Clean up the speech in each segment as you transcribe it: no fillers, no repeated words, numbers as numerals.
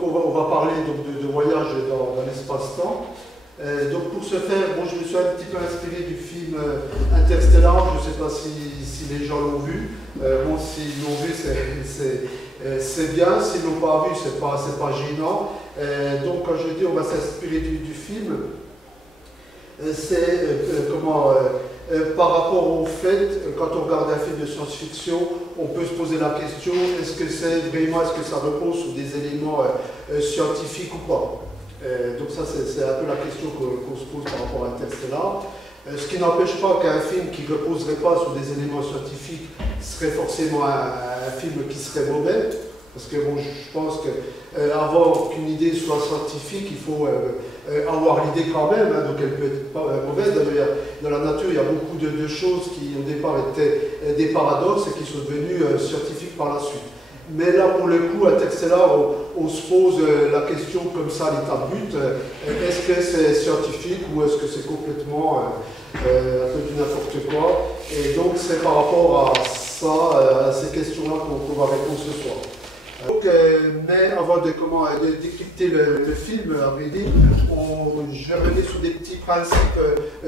Donc on va parler donc, de voyage dans l'espace-temps. Donc pour ce faire, bon, je me suis un petit peu inspiré du film Interstellar. Je ne sais pas si les gens l'ont vu. Bon, s'ils l'ont vu, c'est bien. S'ils ne l'ont pas vu, c'est pas gênant. Donc quand je dis on va s'inspirer du film, c'est par rapport au fait, quand on regarde un film de science-fiction, on peut se poser la question, est-ce que ça repose sur des éléments scientifiques ou pas? Donc ça, c'est un peu la question qu'on se pose par rapport à Interstellar. Ce qui n'empêche pas qu'un film qui ne reposerait pas sur des éléments scientifiques serait forcément un film qui serait mauvais. Parce que bon, je pense qu'avant qu'une idée soit scientifique, il faut avoir l'idée quand même, hein, donc elle peut être pas mauvaise. Dans la nature, il y a beaucoup de choses qui au départ étaient des paradoxes et qui sont devenues scientifiques par la suite. Mais là, pour le coup, Interstellar, on se pose la question comme ça à l'état but, est-ce que c'est scientifique ou est-ce que c'est complètement un peu du n'importe quoi? Et donc c'est par rapport à ça, à ces questions-là qu'on va répondre ce soir. Donc, mais avant de décrypter le film, à vrai dire, je vais revenir sur des petits principes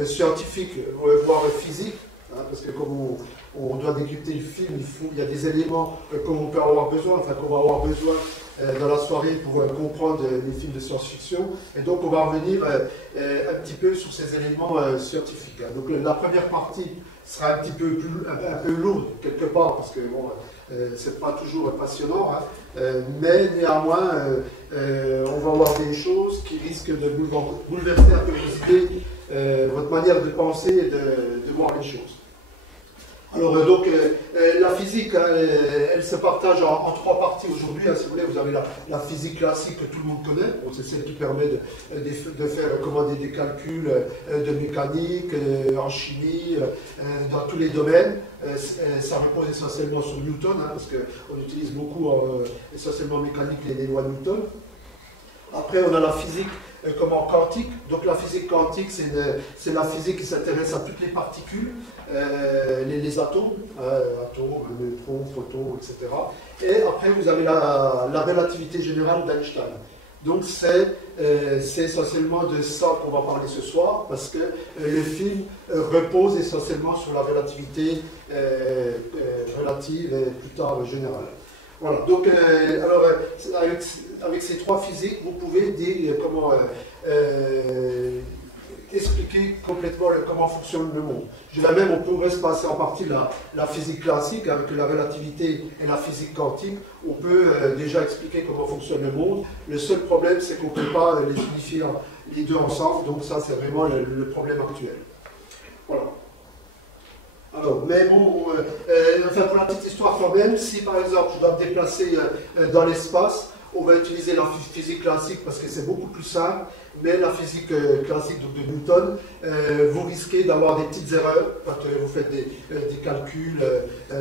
scientifiques, voire physiques, hein, parce que comme on doit décrypter le film, il y a des éléments qu'on peut avoir besoin, enfin qu'on va avoir besoin dans la soirée pour comprendre les films de science-fiction. Et donc on va revenir un petit peu sur ces éléments scientifiques. Hein. Donc la première partie sera un peu lourde quelque part, parce que bon, c'est pas toujours passionnant, hein, mais néanmoins, on va voir des choses qui risquent de bouleverser un peu vos idées, votre manière de penser et de voir les choses. Alors, donc, la physique, hein, elle se partage en trois parties aujourd'hui. Hein, si vous voulez, vous avez la physique classique que tout le monde connaît. Bon, c'est celle qui permet de faire des calculs de mécanique, en chimie, dans tous les domaines. Ça repose essentiellement sur Newton, hein, parce qu'on utilise beaucoup essentiellement mécanique les lois de Newton. Après, on a la physique quantique. Donc la physique quantique, c'est la physique qui s'intéresse à toutes les particules, les atomes, neutrons, photons, etc. Et après, vous avez la relativité générale d'Einstein. Donc c'est essentiellement de ça qu'on va parler ce soir, parce que le film repose essentiellement sur la relativité relative et plus tard générale. Voilà, donc avec ces trois physiques, vous pouvez dire expliquer complètement comment fonctionne le monde. Je dirais même, on pourrait se passer en partie la physique classique avec la relativité et la physique quantique. On peut déjà expliquer comment fonctionne le monde. Le seul problème, c'est qu'on ne peut pas les unifier les deux ensemble, donc ça, c'est vraiment le problème actuel. Voilà. Alors, mais bon, enfin, pour la petite histoire quand même, si par exemple je dois me déplacer dans l'espace, on va utiliser la physique classique parce que c'est beaucoup plus simple, mais la physique classique donc de Newton, vous risquez d'avoir des petites erreurs quand vous faites des calculs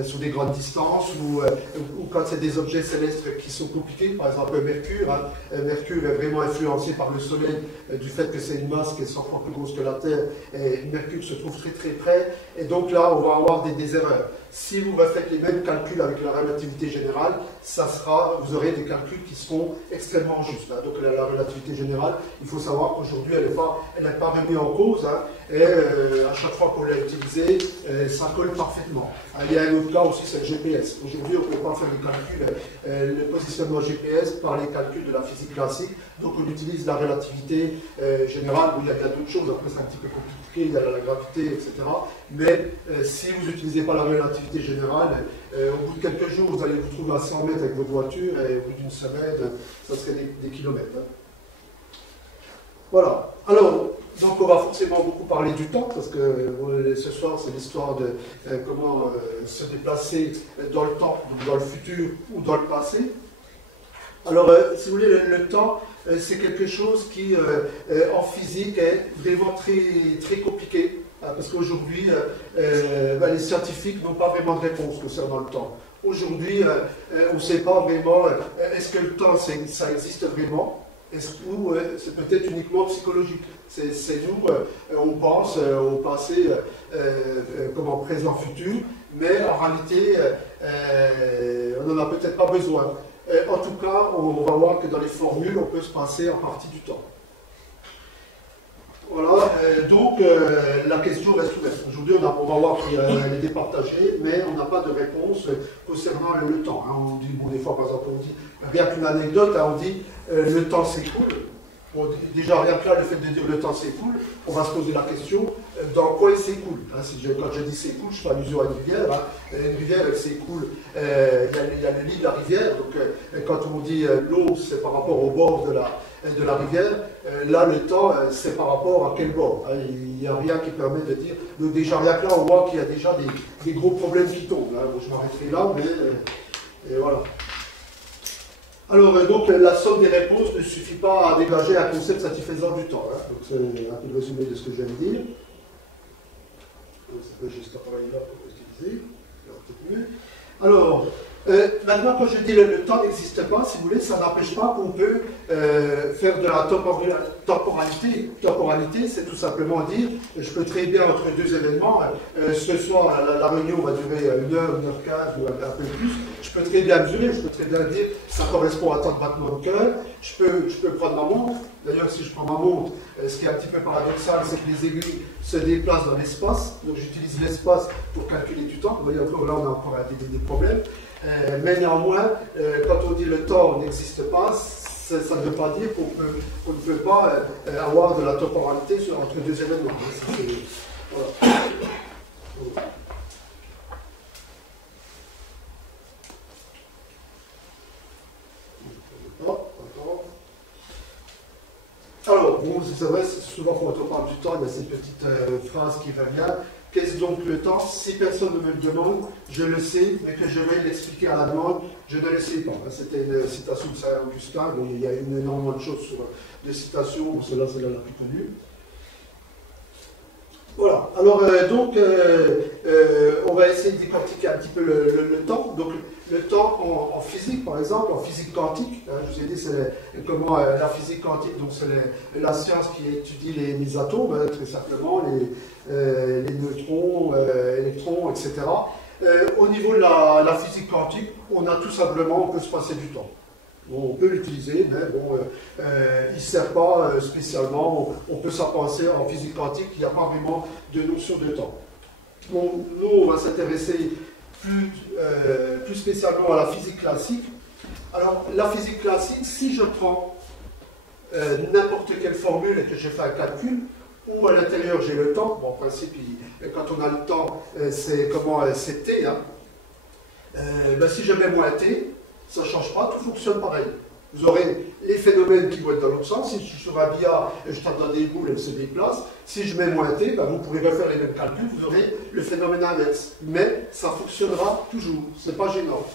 sur des grandes distances ou quand c'est des objets célestes qui sont compliqués, par exemple Mercure. Hein. Mercure est vraiment influencé par le Soleil du fait que c'est une masse qui est 100 fois plus grosse que la Terre, et Mercure se trouve très très près, et donc là on va avoir des erreurs. Si vous refaites les mêmes calculs avec la relativité générale, vous aurez des calculs qui seront extrêmement justes. Hein. Donc la relativité générale, il faut savoir qu'aujourd'hui, elle n'est pas remise en cause, hein, et à chaque fois qu'on l'a utilisée, ça colle parfaitement. Il y a un autre cas aussi, c'est le GPS. Aujourd'hui, on ne peut pas faire les calculs, le positionnement GPS par les calculs de la physique classique, donc on utilise la relativité générale, où il y a d'autres choses, après c'est un petit peu compliqué, il y a la gravité, etc. Mais si vous n'utilisez pas la relativité générale, au bout de quelques jours, vous allez vous trouver à 100 mètres avec votre voiture, et au bout d'une semaine, ça serait des kilomètres. Voilà. Alors, donc on va forcément beaucoup parler du temps, parce que ce soir, c'est l'histoire de comment se déplacer dans le temps, donc dans le futur ou dans le passé. Alors, si vous voulez, le temps, c'est quelque chose qui, en physique, est vraiment très, très compliqué. Parce qu'aujourd'hui, les scientifiques n'ont pas vraiment de réponse concernant le temps. Aujourd'hui, on ne sait pas vraiment, est-ce que le temps, ça existe vraiment, ou c'est peut-être uniquement psychologique. C'est nous, on pense au passé comme en présent, futur, mais en réalité, on n'en a peut-être pas besoin. En tout cas, on va voir que dans les formules, on peut se passer en partie du temps. Voilà, donc la question reste ouverte. Aujourd'hui, on va voir qu'elle est départagée, mais on n'a pas de réponse concernant le temps. Hein. On dit, bon, des fois, par exemple, on dit, rien qu'une anecdote, hein, on dit le temps s'écoule. Bon, déjà, rien que là, le fait de dire le temps s'écoule, on va se poser la question dans quoi il s'écoule. Hein. Quand je dis s'écoule, je fais allusion à une rivière. Hein. Une rivière, elle s'écoule, il y a le lit de la rivière. Donc, quand on dit l'eau, c'est par rapport au bord de la rivière. Là, le temps, c'est par rapport à quel bord. Hein. Il n'y a rien qui permet de dire. Donc, déjà, rien que là, on voit qu'il y a déjà des gros problèmes qui tombent. Hein. Bon, je m'arrêterai là, mais et voilà. Alors, donc, la somme des réponses ne suffit pas à dégager un concept satisfaisant du temps. Hein. Donc, c'est un peu le résumé de ce que je viens de dire. Ça peut juste travailler là pour utiliser. Alors, maintenant, quand je dis le temps n'existe pas, si vous voulez, ça n'empêche pas qu'on peut faire de la temporalité. Temporalité, c'est tout simplement dire, je peux très bien entre deux événements, ce soir, la réunion va durer 1 heure, 1h15 ou un peu plus, je peux très bien mesurer, je peux très bien dire, ça correspond à tant de battements de cœur, je peux prendre ma montre. D'ailleurs, si je prends ma montre, ce qui est un petit peu paradoxal, c'est que les aiguilles se déplacent dans l'espace, donc j'utilise l'espace pour calculer du temps. Vous voyez encore là, on a encore des problèmes. Mais néanmoins, quand on dit le temps n'existe pas, ça ne veut pas dire qu'on ne peut pas avoir de la temporalité entre deux événements. Voilà. Alors, bon, c'est vrai, souvent quand on parle du temps, il y a cette petite phrase qui va bien. Qu'est-ce donc le temps? Si personne ne me le demande, je le sais, mais que je vais l'expliquer à la demande, je ne le sais pas. C'était une citation de Saint-Augustin. Bon, il y a énormément de choses sur des citations, celle-là, c'est la plus connue. Voilà, alors donc on va essayer de décortiquer un petit peu le temps. Donc le temps en physique, par exemple, en physique quantique, hein, je vous ai dit c'est comment la physique quantique, donc c'est la science qui étudie les atomes, hein, très simplement, les neutrons, électrons, etc. Au niveau de la physique quantique, on a tout simplement, on peut se passer du temps. Bon, on peut l'utiliser, mais bon, il ne sert pas spécialement. On peut s'en penser en physique quantique, il n'y a pas vraiment de notion de temps. Bon, nous, on va s'intéresser plus spécialement à la physique classique. Alors, la physique classique, si je prends n'importe quelle formule et que je fais un calcul, où à l'intérieur j'ai le temps, bon, en principe, quand on a le temps, c'est t, hein. Ben, si je mets moins t, ça ne change pas, tout fonctionne pareil. Vous aurez les phénomènes qui vont être dans l'autre sens. Si je suis sur un billard et je tape dans des boules, elles se déplacent. Si je mets moins t, ben vous pourrez refaire les mêmes calculs, vous aurez le phénomène inverse. Mais ça fonctionnera toujours, ce n'est pas gênant.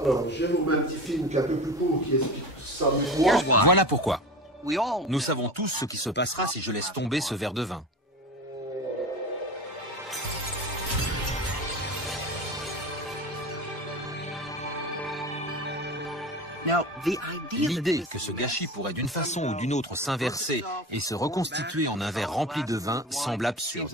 Alors, je vais vous mettre un petit film qui est un peu plus court, qui explique ça mieux. Voilà pourquoi. Nous savons tous ce qui se passera si je laisse tomber ce verre de vin. L'idée que ce gâchis pourrait d'une façon ou d'une autre s'inverser et se reconstituer en un verre rempli de vin semble absurde.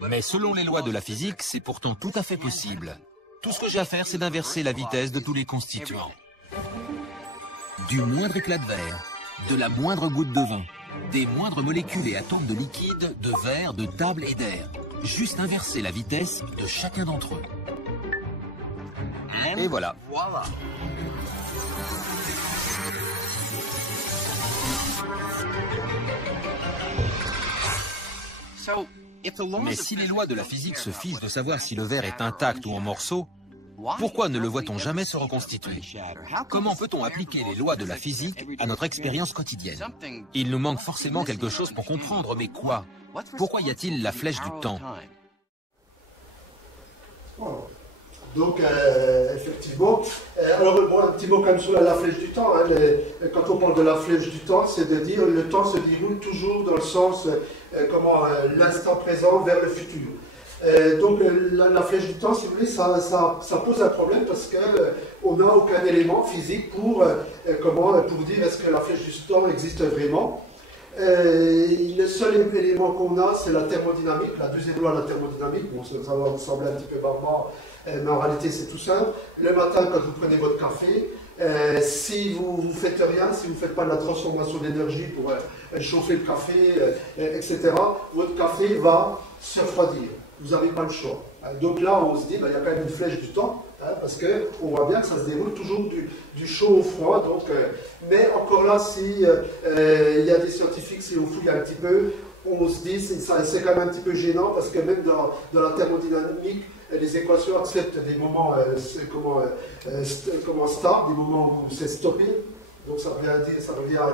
Mais selon les lois de la physique, c'est pourtant tout à fait possible. Tout ce que j'ai à faire, c'est d'inverser la vitesse de tous les constituants. Du moindre éclat de verre, de la moindre goutte de vin, des moindres molécules et atomes de liquide, de verre, de table et d'air. Juste inverser la vitesse de chacun d'entre eux. Et voilà. Mais si les lois de la physique se fichent de savoir si le verre est intact ou en morceaux, pourquoi ne le voit-on jamais se reconstituer? Comment peut-on appliquer les lois de la physique à notre expérience quotidienne? Il nous manque forcément quelque chose pour comprendre, mais quoi? Pourquoi y a-t-il la flèche du temps? Donc, effectivement, alors bon, un petit mot quand même sur la flèche du temps. Hein, quand on parle de la flèche du temps, c'est de dire le temps se déroule toujours dans le sens, l'instant présent vers le futur. Donc, la flèche du temps, si vous voulez, ça pose un problème parce qu'on n'a aucun élément physique pour dire est-ce que la flèche du temps existe vraiment. Le seul élément qu'on a, c'est la thermodynamique, la deuxième loi de la thermodynamique. Bon, ça va vous sembler un petit peu barbare, mais en réalité c'est tout simple. Le matin, quand vous prenez votre café, si vous ne faites rien, si vous ne faites pas de la transformation d'énergie pour chauffer le café, etc., votre café va se refroidir. Vous n'avez pas le choix. Donc là, on se dit, ben, il y a quand même une flèche du temps, parce qu'on voit bien que ça se déroule toujours du chaud au froid. Donc, mais encore là, si il y a des scientifiques, si on fouille un petit peu, on se dit, c'est quand même un petit peu gênant, parce que même dans la thermodynamique, les équations acceptent des moments start, des moments où c'est stoppé. Donc ça revient à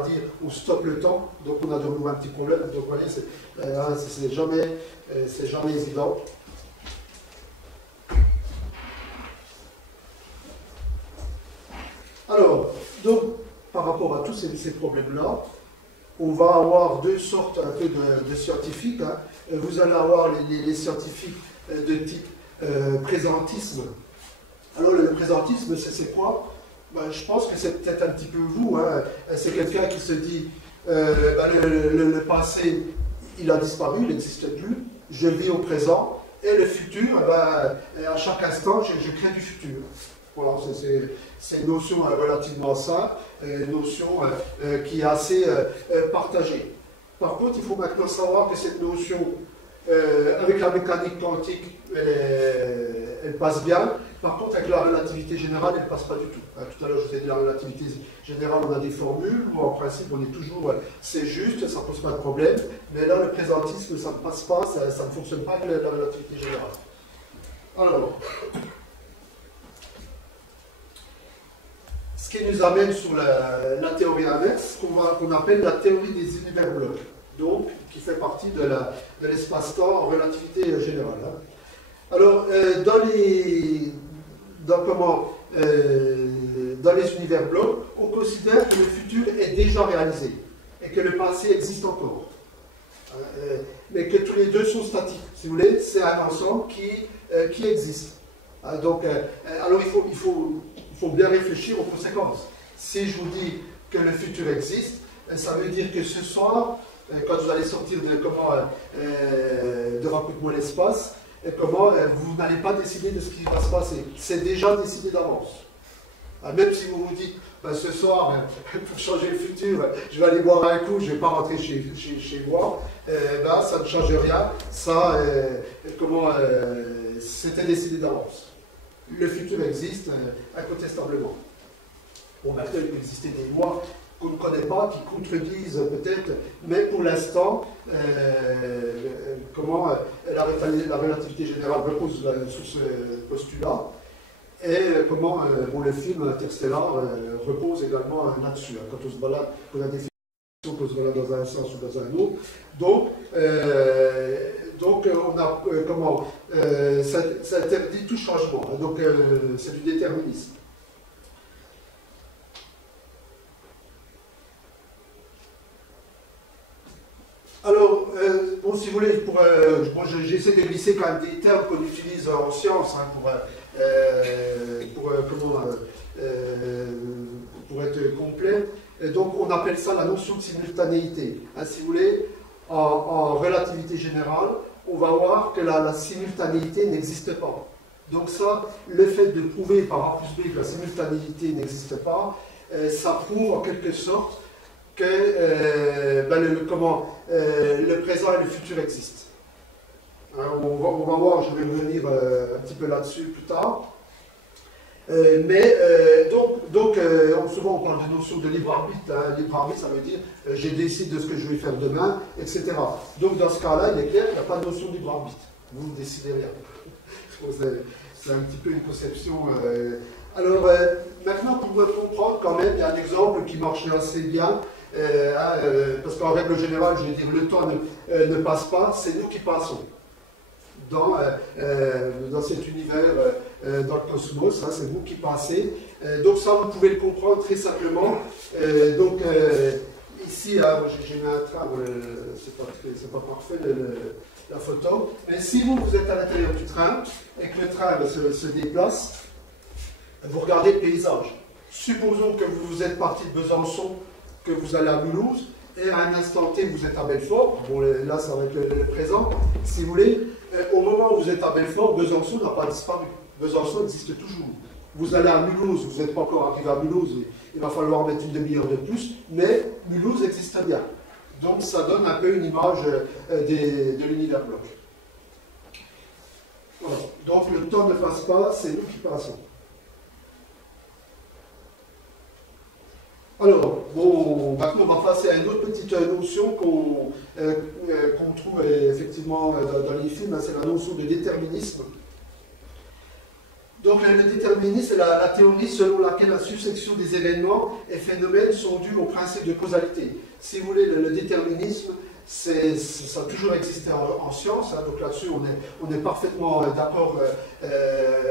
dire on stoppe le temps, donc on a de nouveau un petit problème. Donc vous voyez, c'est jamais évident. Alors, donc, par rapport à tous ces problèmes-là, on va avoir deux sortes un peu de scientifiques. Hein. Vous allez avoir les scientifiques de type présentisme. Alors le présentisme, c'est quoi? Ben, je pense que c'est peut-être un petit peu vous. Hein. C'est quelqu'un qui se dit le passé, il a disparu, il n'existe plus. Je vis au présent. Et le futur, à chaque instant, je crée du futur. Voilà, c'est une notion relativement simple, une notion qui est assez partagée. Par contre, il faut maintenant savoir que cette notion, avec la mécanique quantique, elle passe bien. Par contre, avec la relativité générale, elle ne passe pas du tout. Tout à l'heure, je vous ai dit, la relativité générale, on a des formules, où en principe, on est toujours, c'est juste, ça ne pose pas de problème. Mais là, le présentisme, ça ne passe pas, ça ne fonctionne pas avec la relativité générale. Alors, ce qui nous amène sur la théorie inverse, qu'on appelle la théorie des univers blocs, donc qui fait partie de l'espace-temps en relativité générale. Hein. Alors, dans les univers blocs, on considère que le futur est déjà réalisé et que le passé existe encore. Mais que tous les deux sont statiques, si vous voulez, c'est un ensemble qui existe. Donc, alors il faut bien réfléchir aux conséquences. Si je vous dis que le futur existe, ça veut dire que ce soir, quand vous allez sortir de Raconte-moi l'espace, vous n'allez pas décider de ce qui va se passer. C'est déjà décidé d'avance. Même si vous vous dites, ce soir, pour changer le futur, je vais aller boire un coup, je ne vais pas rentrer chez moi, ça ne change rien. Ça, c'était décidé d'avance. Le futur existe incontestablement. Bon, maintenant, il peut exister des lois qu'on ne connaît pas, qui contredisent peut-être, mais pour l'instant, la relativité générale repose sur ce postulat, et le film Interstellar repose également là-dessus. Quand on se balade, on a des fictions qu'on se balade dans un sens ou dans un autre. Donc on a ça interdit tout changement. Donc c'est du déterminisme. Alors, si vous voulez, j'essaie de glisser quand même des termes qu'on utilise en sciences pour être complet. Et donc, on appelle ça la notion de simultanéité. Si vous voulez, en relativité générale, on va voir que la simultanéité n'existe pas. Donc ça, le fait de prouver par A plus B que la simultanéité n'existe pas, ça prouve en quelque sorte que le présent et le futur existent. On va voir, je vais revenir un petit peu là-dessus plus tard. Souvent on parle de notion de libre arbitre. Libre arbitre, ça veut dire je décide de ce que je vais faire demain, etc. Donc dans ce cas-là, il est clair qu'il n'y a pas de notion de libre arbitre. Vous ne décidez rien. C'est un petit peu une conception. Alors maintenant, pour vous comprendre quand même, il y a un exemple qui marche assez bien. Parce qu'en règle générale, je vais dire, le temps ne passe pas, c'est nous qui passons dans cet univers, dans le cosmos, c'est vous qui passez. Donc ça, vous pouvez le comprendre très simplement. Ici, j'ai mis un train, c'est pas parfait la photo, mais si vous êtes à l'intérieur du train et que le train se déplace, vous regardez le paysage. Supposons que vous êtes parti de Besançon, que vous allez à Mulhouse, et à un instant T, vous êtes à Belfort, bon là ça va être le présent, si vous voulez, au moment où vous êtes à Belfort, Besançon n'a pas disparu. Besançon existe toujours. Vous allez à Mulhouse, vous n'êtes pas encore arrivé à Mulhouse, il va falloir mettre une demi-heure de plus, mais Mulhouse existe bien. Donc ça donne un peu une image de l'univers bloc. Voilà. Donc le temps ne passe pas, c'est nous qui passons. Alors, bon, maintenant on va passer à une autre petite notion qu'on trouve effectivement dans les films, hein, c'est la notion de déterminisme. Donc le déterminisme, c'est la théorie selon laquelle la succession des événements et phénomènes sont dus au principe de causalité. Si vous voulez, le déterminisme, ça a toujours existé en science, hein, donc là-dessus on est parfaitement d'accord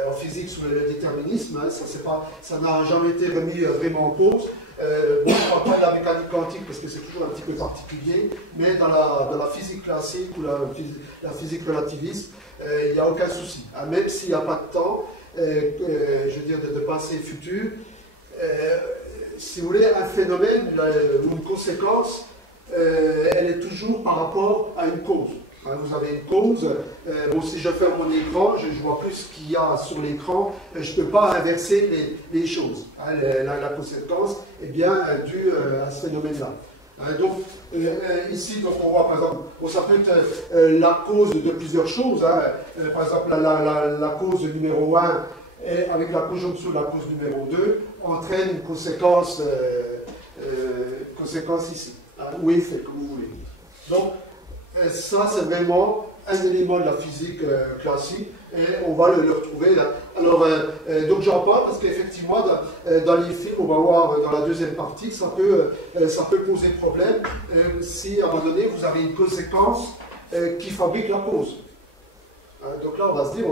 en physique sur le déterminisme, hein, ça n'a jamais été remis vraiment en cause. Bon, je ne parle pas de la mécanique quantique parce que c'est toujours un petit peu particulier, mais dans la physique classique ou la physique relativiste, il n'y a aucun souci. Hein, même s'il n'y a pas de temps, je veux dire de passé et futur, si vous voulez, un phénomène ou une conséquence, elle est toujours par rapport à une cause. Hein, vous avez une cause, bon, si je ferme mon écran, je vois plus ce qu'il y a sur l'écran, je ne peux pas inverser les choses. Hein, la conséquence est bien due à ce phénomène-là. Hein, donc, ici, donc, on voit par exemple, bon, ça peut être la cause de plusieurs choses. Hein, par exemple, la cause numéro 1, et avec la conjonction de la cause numéro 2, entraîne une conséquence, conséquence ici, hein, ou effet, comme vous voulez. Donc, ça, c'est vraiment un élément de la physique classique, et on va le retrouver là. Alors, donc j'en parle parce qu'effectivement, dans les films, on va voir dans la deuxième partie, ça peut poser problème si, à un moment donné, vous avez une conséquence qui fabrique la cause. Donc là, on va se dire,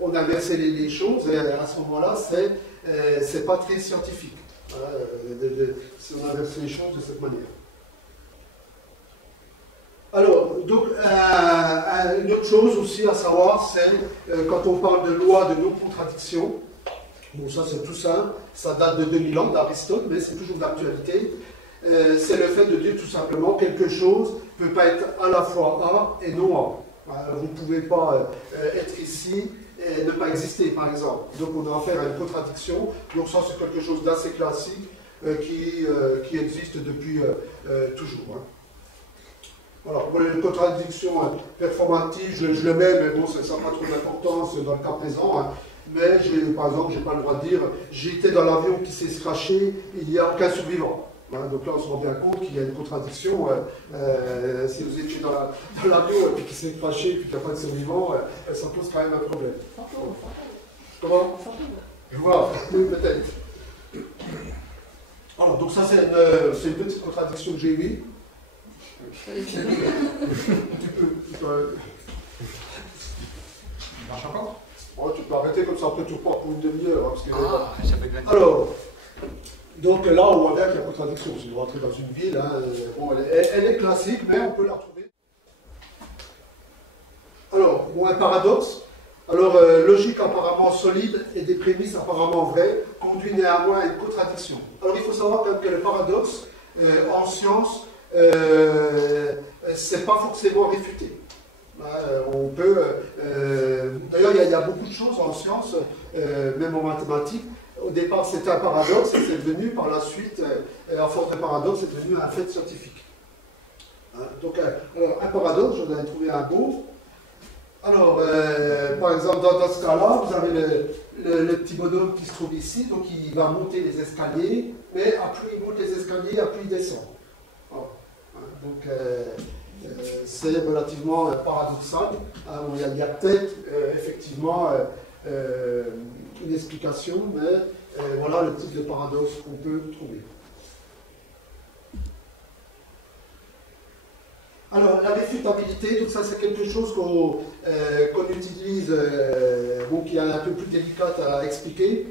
on a inversé les choses, et à ce moment-là, c'est pas très scientifique, si on inverse les choses de cette manière. Alors, donc, une autre chose aussi à savoir, c'est quand on parle de loi de non-contradiction, bon, ça c'est tout simple, ça date de 2000 ans d'Aristote, mais c'est toujours d'actualité, c'est le fait de dire tout simplement quelque chose ne peut pas être à la fois A et non A. Vous ne pouvez pas être ici et ne pas exister, par exemple. Donc, on a affaire à une contradiction, donc ça c'est quelque chose d'assez classique qui existe depuis toujours. Hein. Voilà, pour les contradictions performatives, je le mets, mais bon, ça n'a pas trop d'importance dans le cas présent. Hein. Mais, par exemple, je n'ai pas le droit de dire j'étais dans l'avion qui s'est crashé, il n'y a aucun survivant. Hein, donc là, on se rend bien compte qu'il y a une contradiction. Si vous étiez dans l'avion et puis qu'il s'est crashé et puis qu'il n'y a pas de survivant, ça pose quand même un problème. Comment? Voilà, oui, peut-être. Alors, donc ça, c'est une petite contradiction que j'ai eue. Tu marche encore? Oh, tu peux arrêter comme ça, après tu repars pour une demi-heure. Hein, parce que... ça fait bien. Alors, donc là on voit bien qu'il y a contradiction. Si vous rentrez dans une ville, hein, bon, elle est classique, mais on peut la retrouver. Alors, bon, un paradoxe. Alors, logique apparemment solide et des prémices apparemment vraies conduit néanmoins à une contradiction. Alors, il faut savoir quand même que le paradoxe, en science, c'est pas forcément réfuté. On peut. D'ailleurs, il y a beaucoup de choses en sciences, même en mathématiques. Au départ, c'était un paradoxe et c'est devenu par la suite, à force de paradoxe, c'est devenu un fait scientifique. Hein, donc, alors, un paradoxe, j'en avais trouvé un beau. Alors, par exemple, dans ce cas-là, vous avez le petit bonhomme qui se trouve ici, donc il va monter les escaliers, mais à plus il monte les escaliers, à plus il descend. Voilà. Donc, c'est relativement paradoxal. Il y a peut-être effectivement une explication, mais voilà le type de paradoxe qu'on peut trouver. Alors, la réfutabilité, donc ça c'est quelque chose qu'on utilise, bon, qui est un peu plus délicate à expliquer.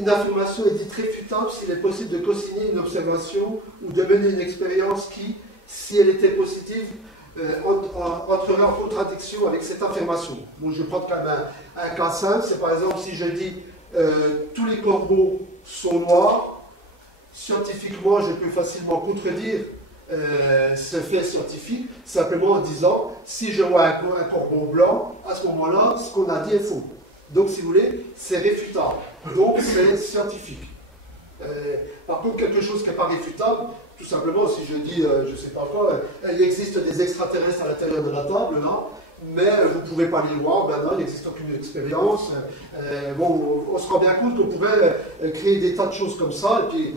Une affirmation est dite réfutable s'il est possible de co-signer une observation ou de mener une expérience qui, si elle était positive, entrerait en contradiction avec cette affirmation. Bon, je prends quand même un cas simple, c'est par exemple si je dis tous les corbeaux sont noirs, scientifiquement, je peux facilement contredire ce fait scientifique, simplement en disant, si je vois un corbeau blanc, à ce moment-là, ce qu'on a dit est faux. Donc, si vous voulez, c'est réfutable. Donc, c'est scientifique. Par contre, quelque chose qui n'est pas réfutable, tout simplement, si je dis, je ne sais pas quoi, il existe des extraterrestres à l'intérieur de la table, là, mais vous ne pouvez pas les voir, ben non, il n'existe aucune expérience. Bon, on se rend bien compte qu'on pourrait créer des tas de choses comme ça, et puis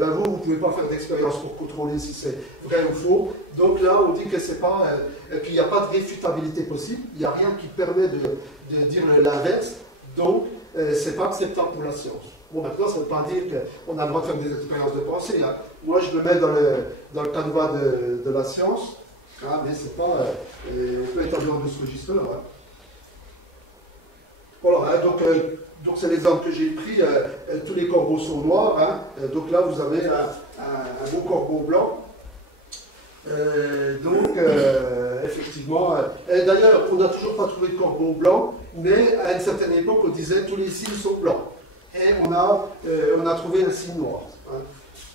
ben vous ne pouvez pas faire d'expérience pour contrôler si c'est vrai ou faux. Donc là, on dit que c'est pas, et puis il n'y a pas de réfutabilité possible, il n'y a rien qui permet de dire l'inverse, donc c'est pas acceptable pour la science. Bon, maintenant, ça ne veut pas dire qu'on a le droit de faire des expériences de pensée. Hein. Moi, je me mets dans le canevas de la science. Ah, mais c'est pas. On peut être en dehors de ce registre-là. Hein. Voilà, hein, donc c'est l'exemple que j'ai pris. Tous les corbeaux sont noirs. Hein, donc là, vous avez un beau corbeau blanc. Effectivement. D'ailleurs, on n'a toujours pas trouvé de corbeau blanc, mais à une certaine époque, on disait tous les signes sont blancs. Et on a trouvé un signe noir. Hein.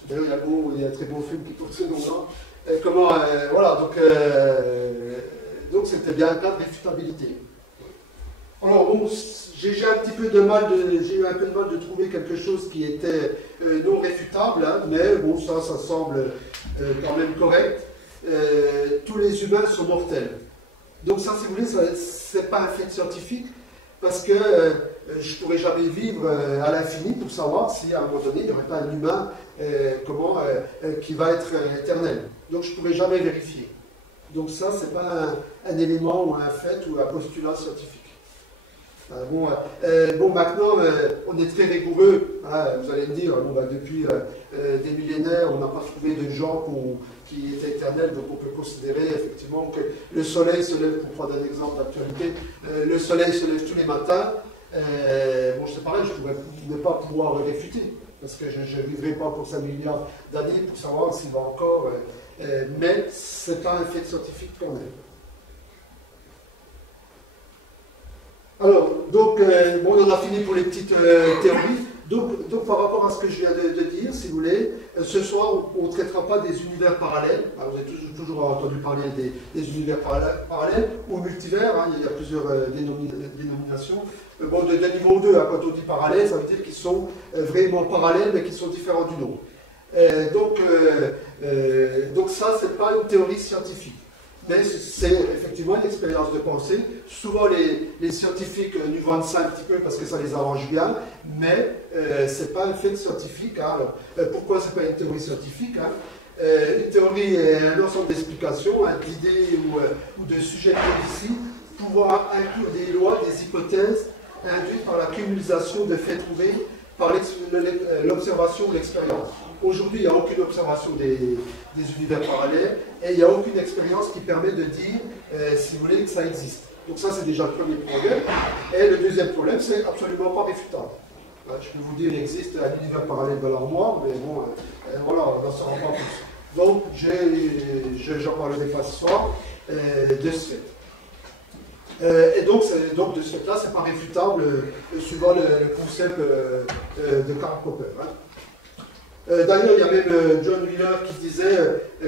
D'ailleurs, il y a un très beau film qui porte ce nom-là. Voilà, donc c'était bien un cas de réfutabilité. Alors, bon, j'ai eu un peu de mal de trouver quelque chose qui était non réfutable, hein, mais bon, ça semble quand même correct. Tous les humains sont mortels. Donc ça, si vous voulez, c'est pas un fait scientifique, parce que je ne pourrais jamais vivre à l'infini pour savoir si à un moment donné, il n'y aurait pas un humain qui va être éternel. Donc je ne pourrais jamais vérifier. Donc ça, ce n'est pas un élément ou un fait ou un postulat scientifique. Bon, maintenant, on est très rigoureux. Hein, vous allez me dire, depuis des millénaires, on n'a pas trouvé de gens qui étaient éternels, donc on peut considérer effectivement que le soleil se lève, pour prendre un exemple d'actualité, le soleil se lève tous les matins. Bon, c'est pareil, je ne pourrais pas pouvoir réfuter, parce que je ne vivrai pas pour 5 milliards d'années pour savoir s'il va encore, mais ce n'est pas un fait scientifique quand même. Alors, donc, bon, on en a fini pour les petites théories. Donc, par rapport à ce que je viens de dire, si vous voulez, ce soir, on ne traitera pas des univers parallèles. Alors, vous avez toujours entendu parler des univers parallèles ou multivers, hein, il y a plusieurs dénominations. Bon, de niveau 2, hein, quand on dit parallèle, ça veut dire qu'ils sont vraiment parallèles, mais qu'ils sont différents du nôtre. Donc ça, ce n'est pas une théorie scientifique. Mais c'est effectivement une expérience de pensée. Souvent, les scientifiques nous vendent ça un petit peu parce que ça les arrange bien, mais ce n'est pas un fait scientifique. Hein. Alors, pourquoi ce n'est pas une théorie scientifique, hein? Une théorie est un ensemble d'explications, hein, d'idées ou de sujets précis, pouvoir inclure des lois, des hypothèses induites par la cumulation de faits trouvés par l'observation ou l'expérience. Aujourd'hui, il n'y a aucune observation des univers parallèles et il n'y a aucune expérience qui permet de dire, si vous voulez, que ça existe. Donc ça, c'est déjà le premier problème. Et le deuxième problème, c'est absolument pas réfutable. Je peux vous dire, il existe un univers parallèle dans l'armoire, mais bon, voilà, on n'en saura pas plus. Donc, j'en parlerai pas ce soir, de ce fait. Et donc, de ce fait-là, c'est pas réfutable, suivant le concept de Karl Popper. Hein. D'ailleurs, il y a même John Wheeler qui disait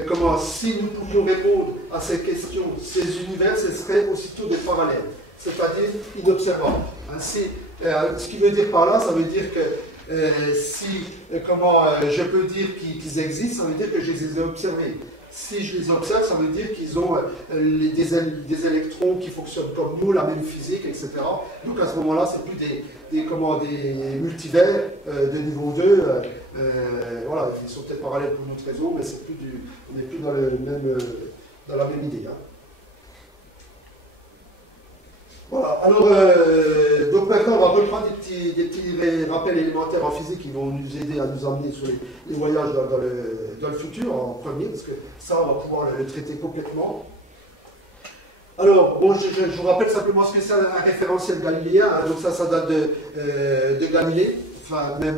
comment si nous pouvions répondre à ces questions, ces univers, ce serait aussitôt des parallèles, c'est-à-dire inobservables. Ainsi, ce qu'il veut dire par là, ça veut dire que je peux dire qu'ils existent, ça veut dire que je les ai observés. Si je les observe, ça veut dire qu'ils ont des électrons qui fonctionnent comme nous, la même physique, etc. Donc à ce moment-là, c'est plus des multivers de niveau 2. Voilà, ils sont peut-être parallèles pour une autre raison, mais on n'est plus dans la même idée. Hein. Voilà, alors, donc maintenant on va reprendre des petits rappels élémentaires en physique qui vont nous aider à nous emmener sur les voyages dans le futur en premier, parce que ça on va pouvoir le traiter complètement. Alors, bon, je vous rappelle simplement ce que c'est un référentiel galiléen, hein, donc ça date de Galilée, enfin, mais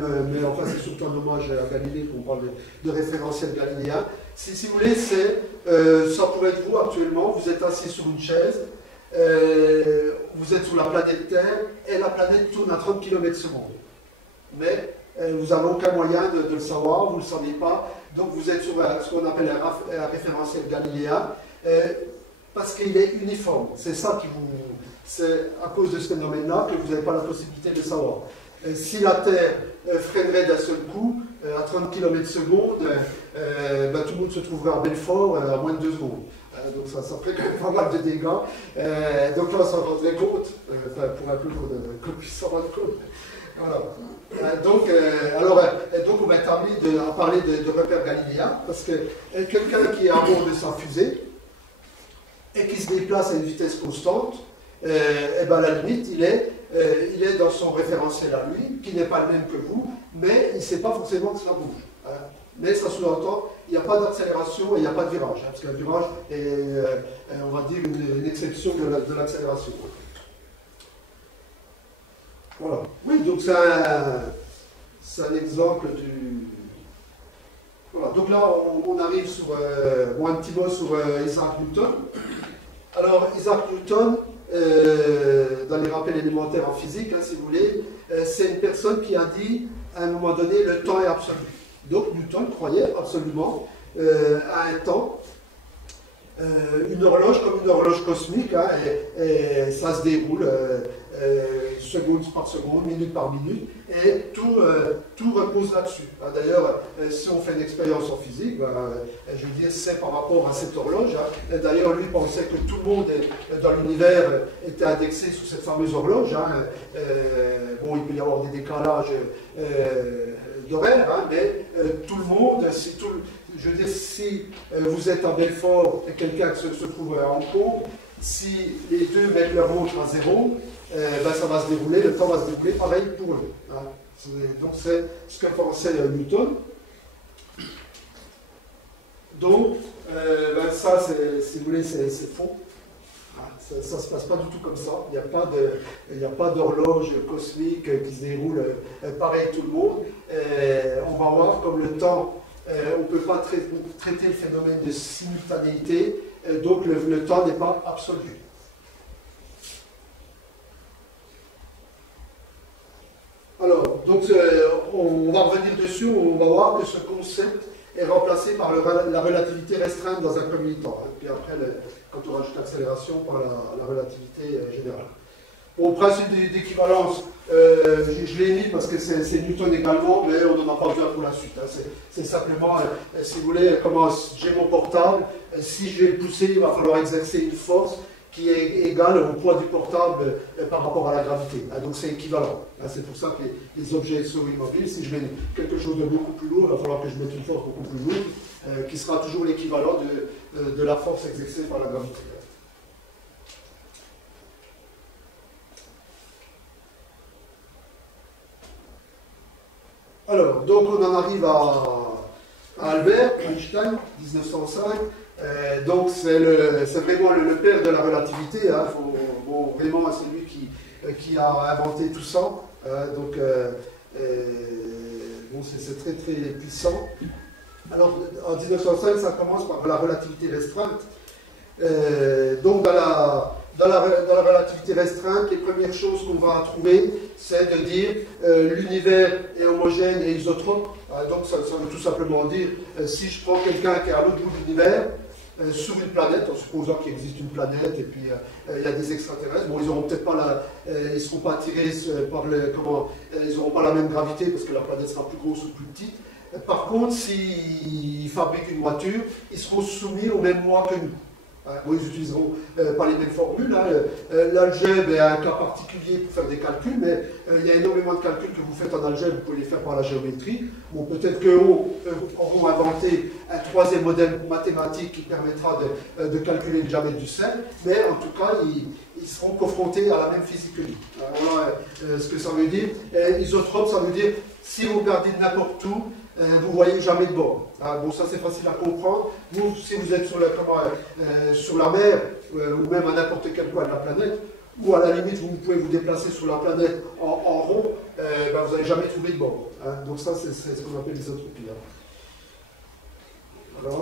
enfin c'est surtout un hommage à Galilée qu'on parle de référentiel galiléen. Si vous voulez, ça pourrait être vous actuellement, vous êtes assis sur une chaise, vous êtes sur la planète Terre et la planète tourne à 30 km/s. Mais vous n'avez aucun moyen de le savoir, vous ne le savez pas. Donc vous êtes sur ce qu'on appelle un référentiel galiléen, parce qu'il est uniforme. C'est ça qui vous... C'est à cause de ce phénomène-là que vous n'avez pas la possibilité de savoir. Si la Terre freinerait d'un seul coup, à 30 km/s, ben, tout le monde se trouverait à Belfort à moins de 2 secondes. Donc ça ferait quand même pas mal de dégâts. Donc là, on s'en rendrait compte, pour un peu qu'on puisse s'en rendre compte. Voilà. Donc on va terminer à parler de repères galiléens, parce que quelqu'un qui est à bord de sa fusée et qui se déplace à une vitesse constante, et ben à la limite, il est dans son référentiel à lui, qui n'est pas le même que vous, mais il ne sait pas forcément que ça bouge. Hein. Mais ça sous-entend, il n'y a pas d'accélération et il n'y a pas de virage, hein, parce qu'un virage est, on va dire, une exception de l'accélération. Voilà. Oui, donc c'est un exemple du... Voilà. Donc là, on arrive sur un petit mot sur Isaac Newton. Alors, Isaac Newton, dans les rappels élémentaires en physique, hein, si vous voulez, c'est une personne qui a dit, à un moment donné, le temps est absolu. Donc, Newton croyait absolument à un temps, une horloge comme une horloge cosmique, hein, et ça se déroule seconde par seconde, minute par minute, et tout repose là-dessus. D'ailleurs, si on fait une expérience en physique, je veux dire, c'est par rapport à cette horloge. Hein. D'ailleurs, lui pensait que tout le monde dans l'univers était indexé sous cette fameuse horloge. Hein. Bon, il peut y avoir des décalages d'horaire, hein, mais tout le monde, je veux dire, si vous êtes à Belfort et quelqu'un se trouve à Hong Kong, si les deux mettent leur montre à 0, ben ça va se dérouler, le temps va se dérouler pareil pour eux. Hein. Donc c'est ce qu'a pensé Newton. Donc, ben ça, si vous voulez, c'est faux. Ça ne se passe pas du tout comme ça. Il n'y a pas d'horloge cosmique qui se déroule pareil tout le monde. On va voir comme le temps, on ne peut pas traiter le phénomène de simultanéité, donc le temps n'est pas absolu. Alors, donc on va revenir dessus, on va voir que ce concept est remplacé par la relativité restreinte dans un premier temps. Et puis après, quand on rajoute l'accélération, par la relativité générale. Au principe d'équivalence, je l'ai mis parce que c'est Newton également, mais on n'en a pas besoin pour la suite. Hein. C'est simplement, si vous voulez, comment j'ai mon portable, si je vais le pousser, il va falloir exercer une force qui est égale au poids du portable par rapport à la gravité. Hein. Donc c'est équivalent. Hein. C'est pour ça que les objets sont immobiles. Si je mets quelque chose de beaucoup plus lourd, il va falloir que je mette une force beaucoup plus lourde, qui sera toujours l'équivalent de la force exercée par la gravité. Alors, donc on en arrive à Albert Einstein, 1905. Donc c'est vraiment le père de la relativité. Hein. Vraiment, c'est lui qui a inventé tout ça. Donc, bon, c'est très très puissant. Alors, en 1905, ça commence par la relativité restreinte. Donc, dans la relativité restreinte, les premières choses qu'on va trouver, c'est de dire l'univers est homogène et isotrope. Donc ça veut tout simplement dire, si je prends quelqu'un qui est à l'autre bout de l'univers, sur une planète, en supposant qu'il existe une planète et puis il y a des extraterrestres, bon, ils n'auront peut-être pas ils ne seront pas attirés par ils n'auront pas la même gravité parce que la planète sera plus grosse ou plus petite. Par contre, s'ils fabriquent une voiture, ils seront soumis aux mêmes lois que nous. Bon, ils n'utiliseront pas les mêmes formules. Hein. L'algèbre est un cas particulier pour faire des calculs, mais il y a énormément de calculs que vous faites en algèbre, vous pouvez les faire par la géométrie. Bon, peut-être qu'eux auront inventé un troisième modèle mathématique qui permettra de calculer le diamètre du cercle, mais en tout cas, ils seront confrontés à la même physique que nous. Voilà ce que ça veut dire. Isotrope, ça veut dire si vous regardez n'importe où, vous ne voyez jamais de bord. Bon, ça c'est facile à comprendre. Vous, si vous êtes sur la mer, ou même à n'importe quel coin de la planète, ou à la limite vous pouvez vous déplacer sur la planète en rond, ben, vous n'allez jamais trouver de bord. Donc ça c'est ce qu'on appelle l'isotropie. Voilà.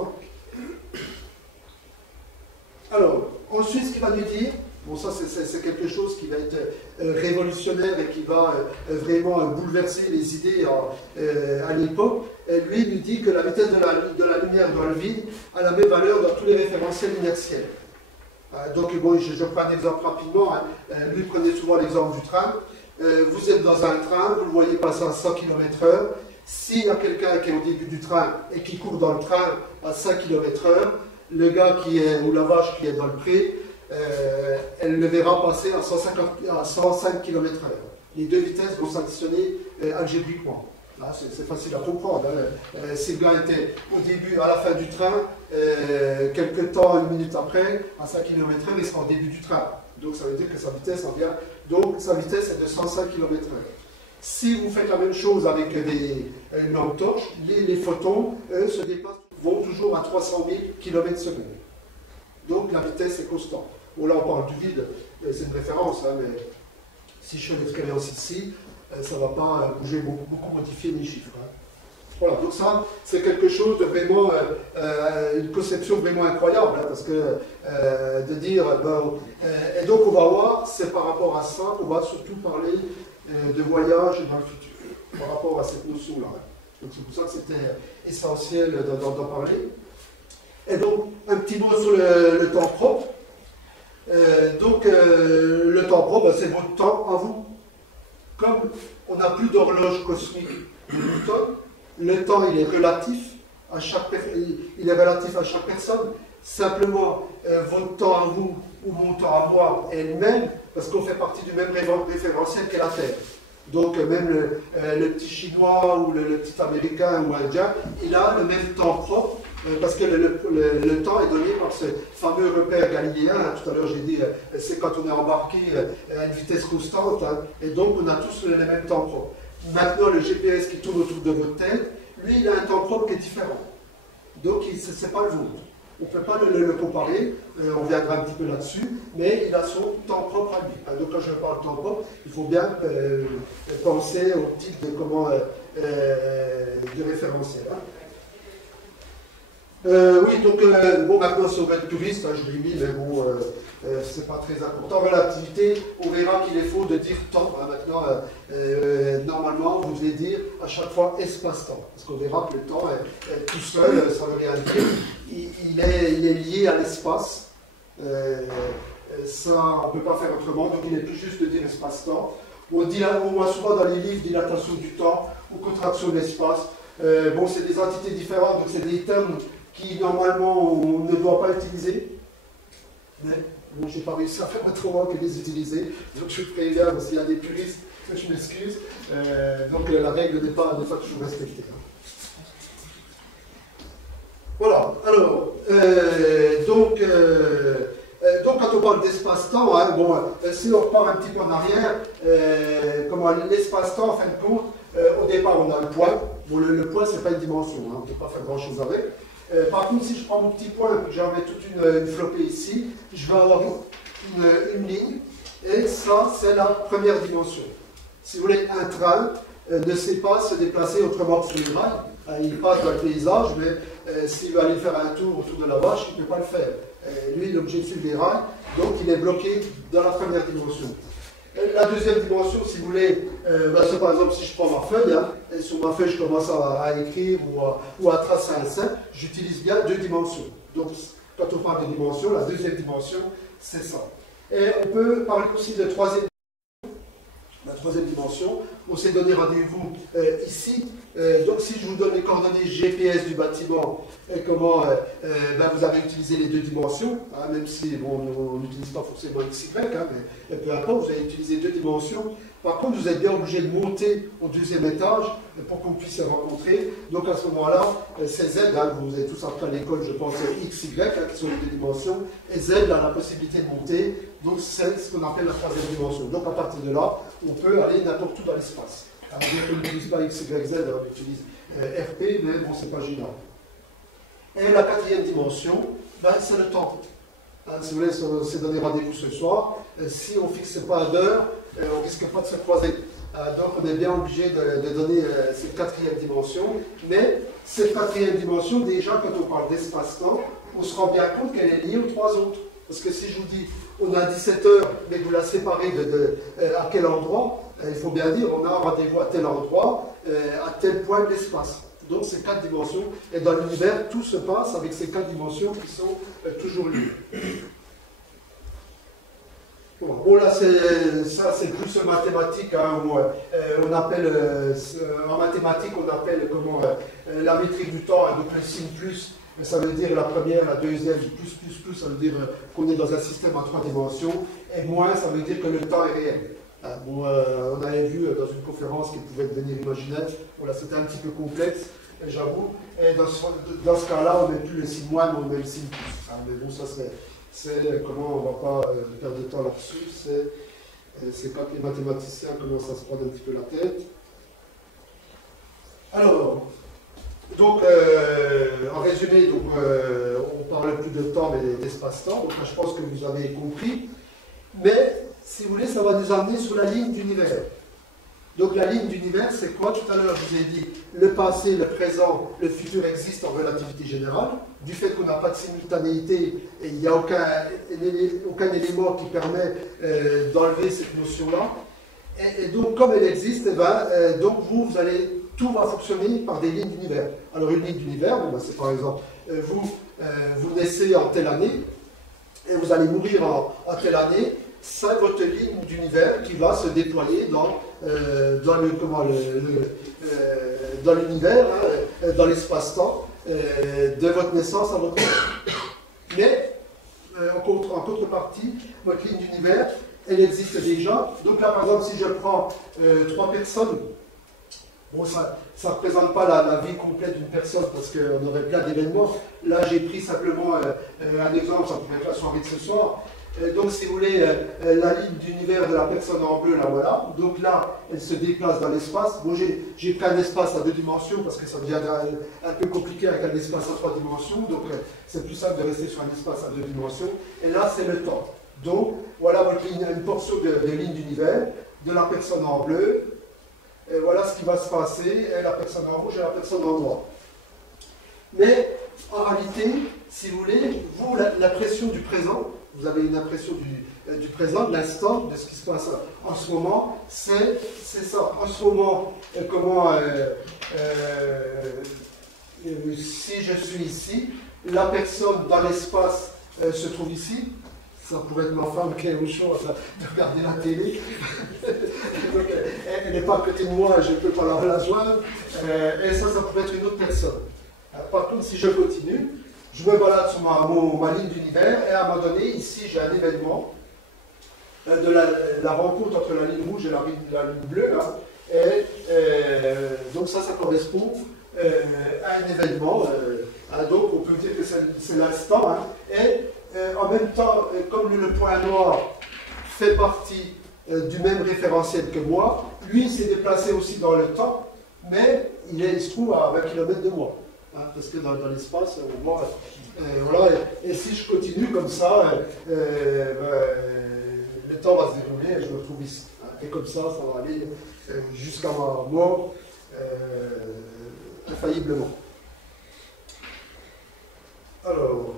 Alors, ensuite ce qu'il va nous dire, Bon, ça, c'est quelque chose qui va être révolutionnaire et qui va vraiment bouleverser les idées à l'époque. Lui, il nous dit que la vitesse de la lumière dans le vide a la même valeur dans tous les référentiels inertiels. Donc, bon, je prends un exemple rapidement. Lui prenait souvent l'exemple du train. Vous êtes dans un train, vous le voyez passer à 100 km/h. S'il y a quelqu'un qui est au début du train et qui court dans le train à 5 km/h, le gars ou la vache qui est dans le pré, elle le verra passer à 105 km/h. Les deux vitesses vont s'additionner algébriquement. Là, c'est facile à comprendre. Si le gars était au début, à la fin du train, quelques temps, une minute après, à 5 km/h, il sera au début du train. Donc ça veut dire que sa vitesse en vient. Donc sa vitesse est de 105 km/h. Si vous faites la même chose avec une lampe torche, les photons, eux, vont toujours à 300 000 km/s. Donc la vitesse est constante. Bon, là on parle du vide, c'est une référence, hein, mais si je fais l'expérience ici, ça ne va pas bouger, beaucoup modifier les chiffres. Hein. Voilà, donc ça, c'est quelque chose de vraiment, une conception vraiment incroyable, hein, parce que de dire, et donc on va voir, c'est par rapport à ça, on va surtout parler de voyage dans le futur, par rapport à cette notion-là. Hein. Donc c'est pour ça que c'était essentiel d'en parler. Et donc, un petit mot sur le temps propre. Le temps propre, c'est votre temps à vous. Comme on n'a plus d'horloge cosmique de Newton, le temps il est relatif à chaque personne. Simplement, votre temps à vous ou mon temps à moi est le même, parce qu'on fait partie du même référentiel qu'est la Terre. Donc même le petit Chinois ou le petit Américain ou Indien, il a le même temps propre, parce que le temps est donné par ce fameux repère galiléen. Hein, tout à l'heure j'ai dit, c'est quand on est embarqué à une vitesse constante, hein, et donc on a tous le même temps propre. Maintenant le GPS qui tourne autour de votre tête, lui il a un temps propre qui est différent. Donc ce n'est pas le vôtre. On ne peut pas le comparer, on viendra un petit peu là-dessus, mais il a son temps propre à lui. Donc quand je parle de temps propre, il faut bien penser au type de référentiel. Hein. Oui, donc bon, maintenant si on veut être touriste, hein, je l'ai mis, mais bon, c'est pas très important. Relativité, on verra qu'il est faux de dire temps. Hein, maintenant, normalement, vous devez dire à chaque fois espace-temps, parce qu'on verra que le temps est tout seul, ça veut rien dire. Il est lié à l'espace. Ça, on ne peut pas faire autrement, donc il est plus juste de dire espace-temps. On voit souvent dans les livres dilatation du temps ou contraction de l'espace. Bon, c'est des entités différentes, donc c'est des termes qui normalement on ne doit pas utiliser. Mais bon, je n'ai pas réussi à faire autrement que les utiliser. Donc je préviens, s'il y a des puristes, je m'excuse. Donc la règle n'est pas toujours respectée. Voilà, alors, donc quand on parle d'espace-temps, hein, bon, si on repart un petit peu en arrière, l'espace-temps, en fin de compte, au départ on a le point. Bon, le point, ce n'est pas une dimension, hein, on ne peut pas faire grand-chose avec. Par contre, si je prends mon petit point et que j'en mets toute une flopée ici, je vais avoir une ligne, et ça, c'est la première dimension. Si vous voulez, un train ne sait pas se déplacer autrement que sur les rails. Il passe dans le paysage, mais s'il veut aller faire un tour autour de la vache, il ne peut pas le faire. Lui, il est obligé de suivre les rails, donc il est bloqué dans la première dimension. La deuxième dimension, si vous voulez, c'est par exemple si je prends ma feuille, hein, et sur ma feuille je commence à écrire ou à tracer un dessin, j'utilise bien deux dimensions. Donc quand on parle de dimension, la deuxième dimension, c'est ça. Et on peut parler aussi de troisième dimension. La troisième dimension, on s'est donné rendez-vous ici. Donc si je vous donne les coordonnées GPS du bâtiment, comment vous avez utilisé les deux dimensions, hein, même si bon, on n'utilise pas forcément XY, hein, mais peu importe, vous avez utilisé deux dimensions. Par contre, vous êtes bien obligé de monter au deuxième étage pour qu'on puisse se rencontrer. Donc à ce moment-là, c'est Z, hein, vous avez tous appris à l'école, je pense, XY, hein, qui sont les deux dimensions, et Z a la possibilité de monter, donc c'est ce qu'on appelle la troisième dimension. Donc à partir de là, on peut aller n'importe où dans l'espace. Alors, on n'utilise pas XYZ, on utilise RP, mais bon, c'est pas gênant. Et la quatrième dimension, c'est le temps. Hein, si vous voulez, on s'est donné rendez-vous ce soir. Si on ne fixe pas d'heure, on ne risque pas de se croiser. Donc on est bien obligé de donner cette quatrième dimension. Mais cette quatrième dimension, déjà, quand on parle d'espace-temps, on se rend bien compte qu'elle est liée aux trois autres. Parce que si je vous dis, on a 17 heures, mais vous la séparez à quel endroit, il faut bien dire, on a un rendez-vous à tel endroit, à tel point de l'espace. Donc c'est 4 dimensions, et dans l'univers, tout se passe avec ces 4 dimensions qui sont toujours libres. Bon, là, ça c'est plus mathématique, hein, on appelle, en mathématiques, on appelle comment, la métrique du temps, donc le signe plus, ça veut dire la première, la deuxième, plus, ça veut dire qu'on est dans un système en 3 dimensions, et moins, ça veut dire que le temps est réel. Bon, on avait vu dans une conférence qui pouvait devenir imaginaire, voilà, c'était un petit peu complexe, j'avoue, et dans ce cas-là, on met plus le signe moins, mais on met le signe plus. Mais bon, ça c'est comment, on ne va pas perdre de temps là-dessus, c'est quand les mathématiciens commencent à se prendre un petit peu la tête. Alors, donc, en résumé, donc, on parle plus de temps, mais d'espace-temps, donc là, je pense que vous avez compris, mais si vous voulez, ça va nous amener sur la ligne d'univers. Donc la ligne d'univers, c'est quoi? Tout à l'heure, je vous ai dit, le passé, le présent, le futur existent en relativité générale. Du fait qu'on n'a pas de simultanéité, et il n'y a aucun élément qui permet d'enlever cette notion-là. Et donc, comme elle existe, donc vous allez, tout va fonctionner par des lignes d'univers. Alors une ligne d'univers, bon, c'est par exemple, vous naissez en telle année, et vous allez mourir en telle année, c'est votre ligne d'univers qui va se déployer dans l'univers, dans l'espace-temps, de votre naissance à votre mort. Mais, en contrepartie, votre ligne d'univers, elle existe déjà. Donc là, par exemple, si je prends 3 personnes, bon, ça ne représente pas la vie complète d'une personne parce qu'on aurait plein d'événements. Là, j'ai pris simplement un exemple, ça pourrait être la soirée de ce soir. Donc, si vous voulez, la ligne d'univers de la personne en bleu, là, voilà. Donc là, elle se déplace dans l'espace. Bon, j'ai pris un espace à 2 dimensions parce que ça devient un peu compliqué avec un espace à 3 dimensions. Donc, c'est plus simple de rester sur un espace à 2 dimensions. Et là, c'est le temps. Donc, voilà votre ligne, une portion de ligne d'univers de la personne en bleu. Et voilà ce qui va se passer, et la personne en rouge et la personne en noir. Mais, en réalité, si vous voulez, vous, la pression du présent, vous avez une impression du présent, de l'instant, de ce qui se passe en ce moment, c'est ça. En ce moment, si je suis ici, la personne dans l'espace se trouve ici. Ça pourrait être ma femme qui est au chaud de regarder la télé. Donc, elle n'est pas à côté de moi, je ne peux pas la joindre. Et ça pourrait être une autre personne. Par contre, si je continue, je me balade sur ma ligne d'univers, et à un moment donné, ici, j'ai un événement de la rencontre entre la ligne rouge et la ligne bleue. Là. Et donc ça correspond à un événement. Donc on peut dire que c'est l'instant. Hein. Et en même temps, comme le point noir fait partie du même référentiel que moi, lui s'est déplacé aussi dans le temps, mais il se trouve à 20 km de moi. Hein, parce que dans l'espace, voilà, et si je continue comme ça, le temps va se dérouler et je me retrouve ici. Hein, et comme ça va aller jusqu'à ma mort, infailliblement. Alors,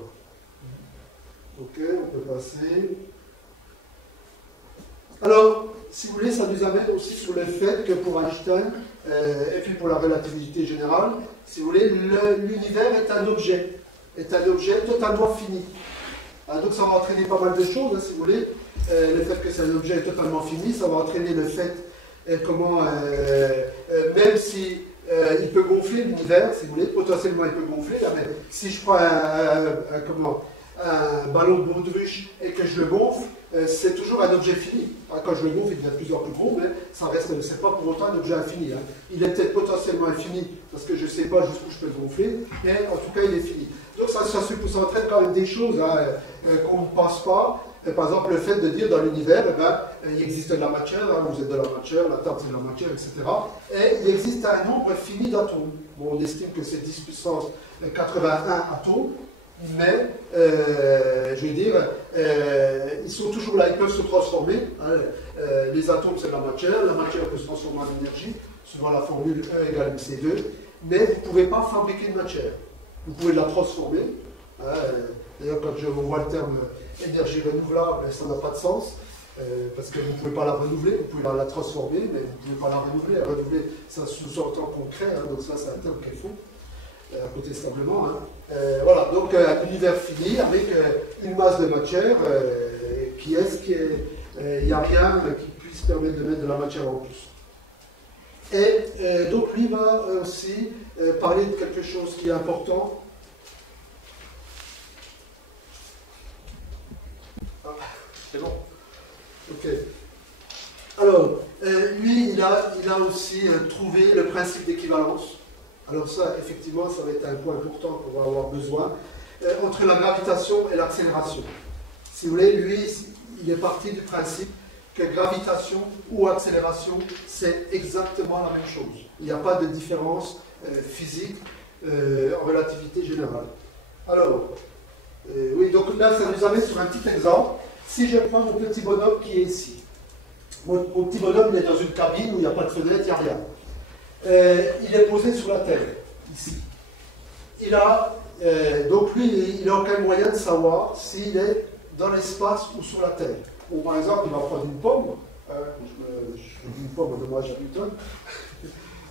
ok, on peut passer. Alors, si vous voulez, ça nous amène aussi sur le fait que pour Einstein, et puis pour la relativité générale, si vous voulez, l'univers est un objet totalement fini. Donc ça va entraîner pas mal de choses, hein, si vous voulez. Le fait que c'est un objet totalement fini, ça va entraîner le fait même si il peut gonfler l'univers, si vous voulez, potentiellement il peut gonfler, là, mais si je prends un ballon de baudruche et que je le gonfle, c'est toujours un objet fini. Quand je le gonfle, il devient de plus en plus gros, mais ça reste, c'est pas pour autant un objet infini. Hein. Il est peut-être potentiellement infini, parce que je ne sais pas jusqu'où je peux le gonfler, mais en tout cas, il est fini. Donc ça entraîne quand même des choses hein, qu'on ne pense pas. Par exemple, le fait de dire dans l'univers, il existe de la matière, hein, vous êtes de la matière, la Terre c'est de la matière, etc. Et il existe un nombre fini d'atomes. Bon, on estime que c'est 10 puissance 81 atomes, mais, je veux dire, ils sont toujours là, ils peuvent se transformer. Hein, les atomes c'est de la matière peut se transformer en énergie, suivant la formule E égale MC2, mais vous ne pouvez pas fabriquer de matière. Vous pouvez la transformer. Hein, D'ailleurs, quand je revois le terme énergie renouvelable, ça n'a pas de sens, parce que vous ne pouvez pas la renouveler, vous pouvez la transformer, mais vous ne pouvez pas la renouveler. La renouveler, ça sous-entend qu'on crée, hein, donc ça, c'est un terme qu'il faut, incontestablement. Hein. Voilà, donc un univers fini avec une masse de matière qui est ce qui est. Il n'y a rien qui puisse permettre de mettre de la matière en plus. Et donc lui va aussi parler de quelque chose qui est important. Ah, c'est bon. Ok. Alors, lui, il a aussi trouvé le principe d'équivalence. Alors ça, effectivement, ça va être un point important qu'on va avoir besoin. Entre la gravitation et l'accélération. Si vous voulez, lui, il est parti du principe que gravitation ou accélération, c'est exactement la même chose. Il n'y a pas de différence physique en relativité générale. Alors, oui, donc là, ça nous amène sur un petit exemple. Si je prends mon petit bonhomme qui est ici, mon petit bonhomme, il est dans une cabine où il n'y a pas de fenêtre, il n'y a rien. Il est posé sur la terre, ici. Il a, donc lui, il n'a aucun moyen de savoir s'il est dans l'espace ou sur la terre. Ou par exemple, il va prendre une pomme, je dis une pomme, de moi j'habite,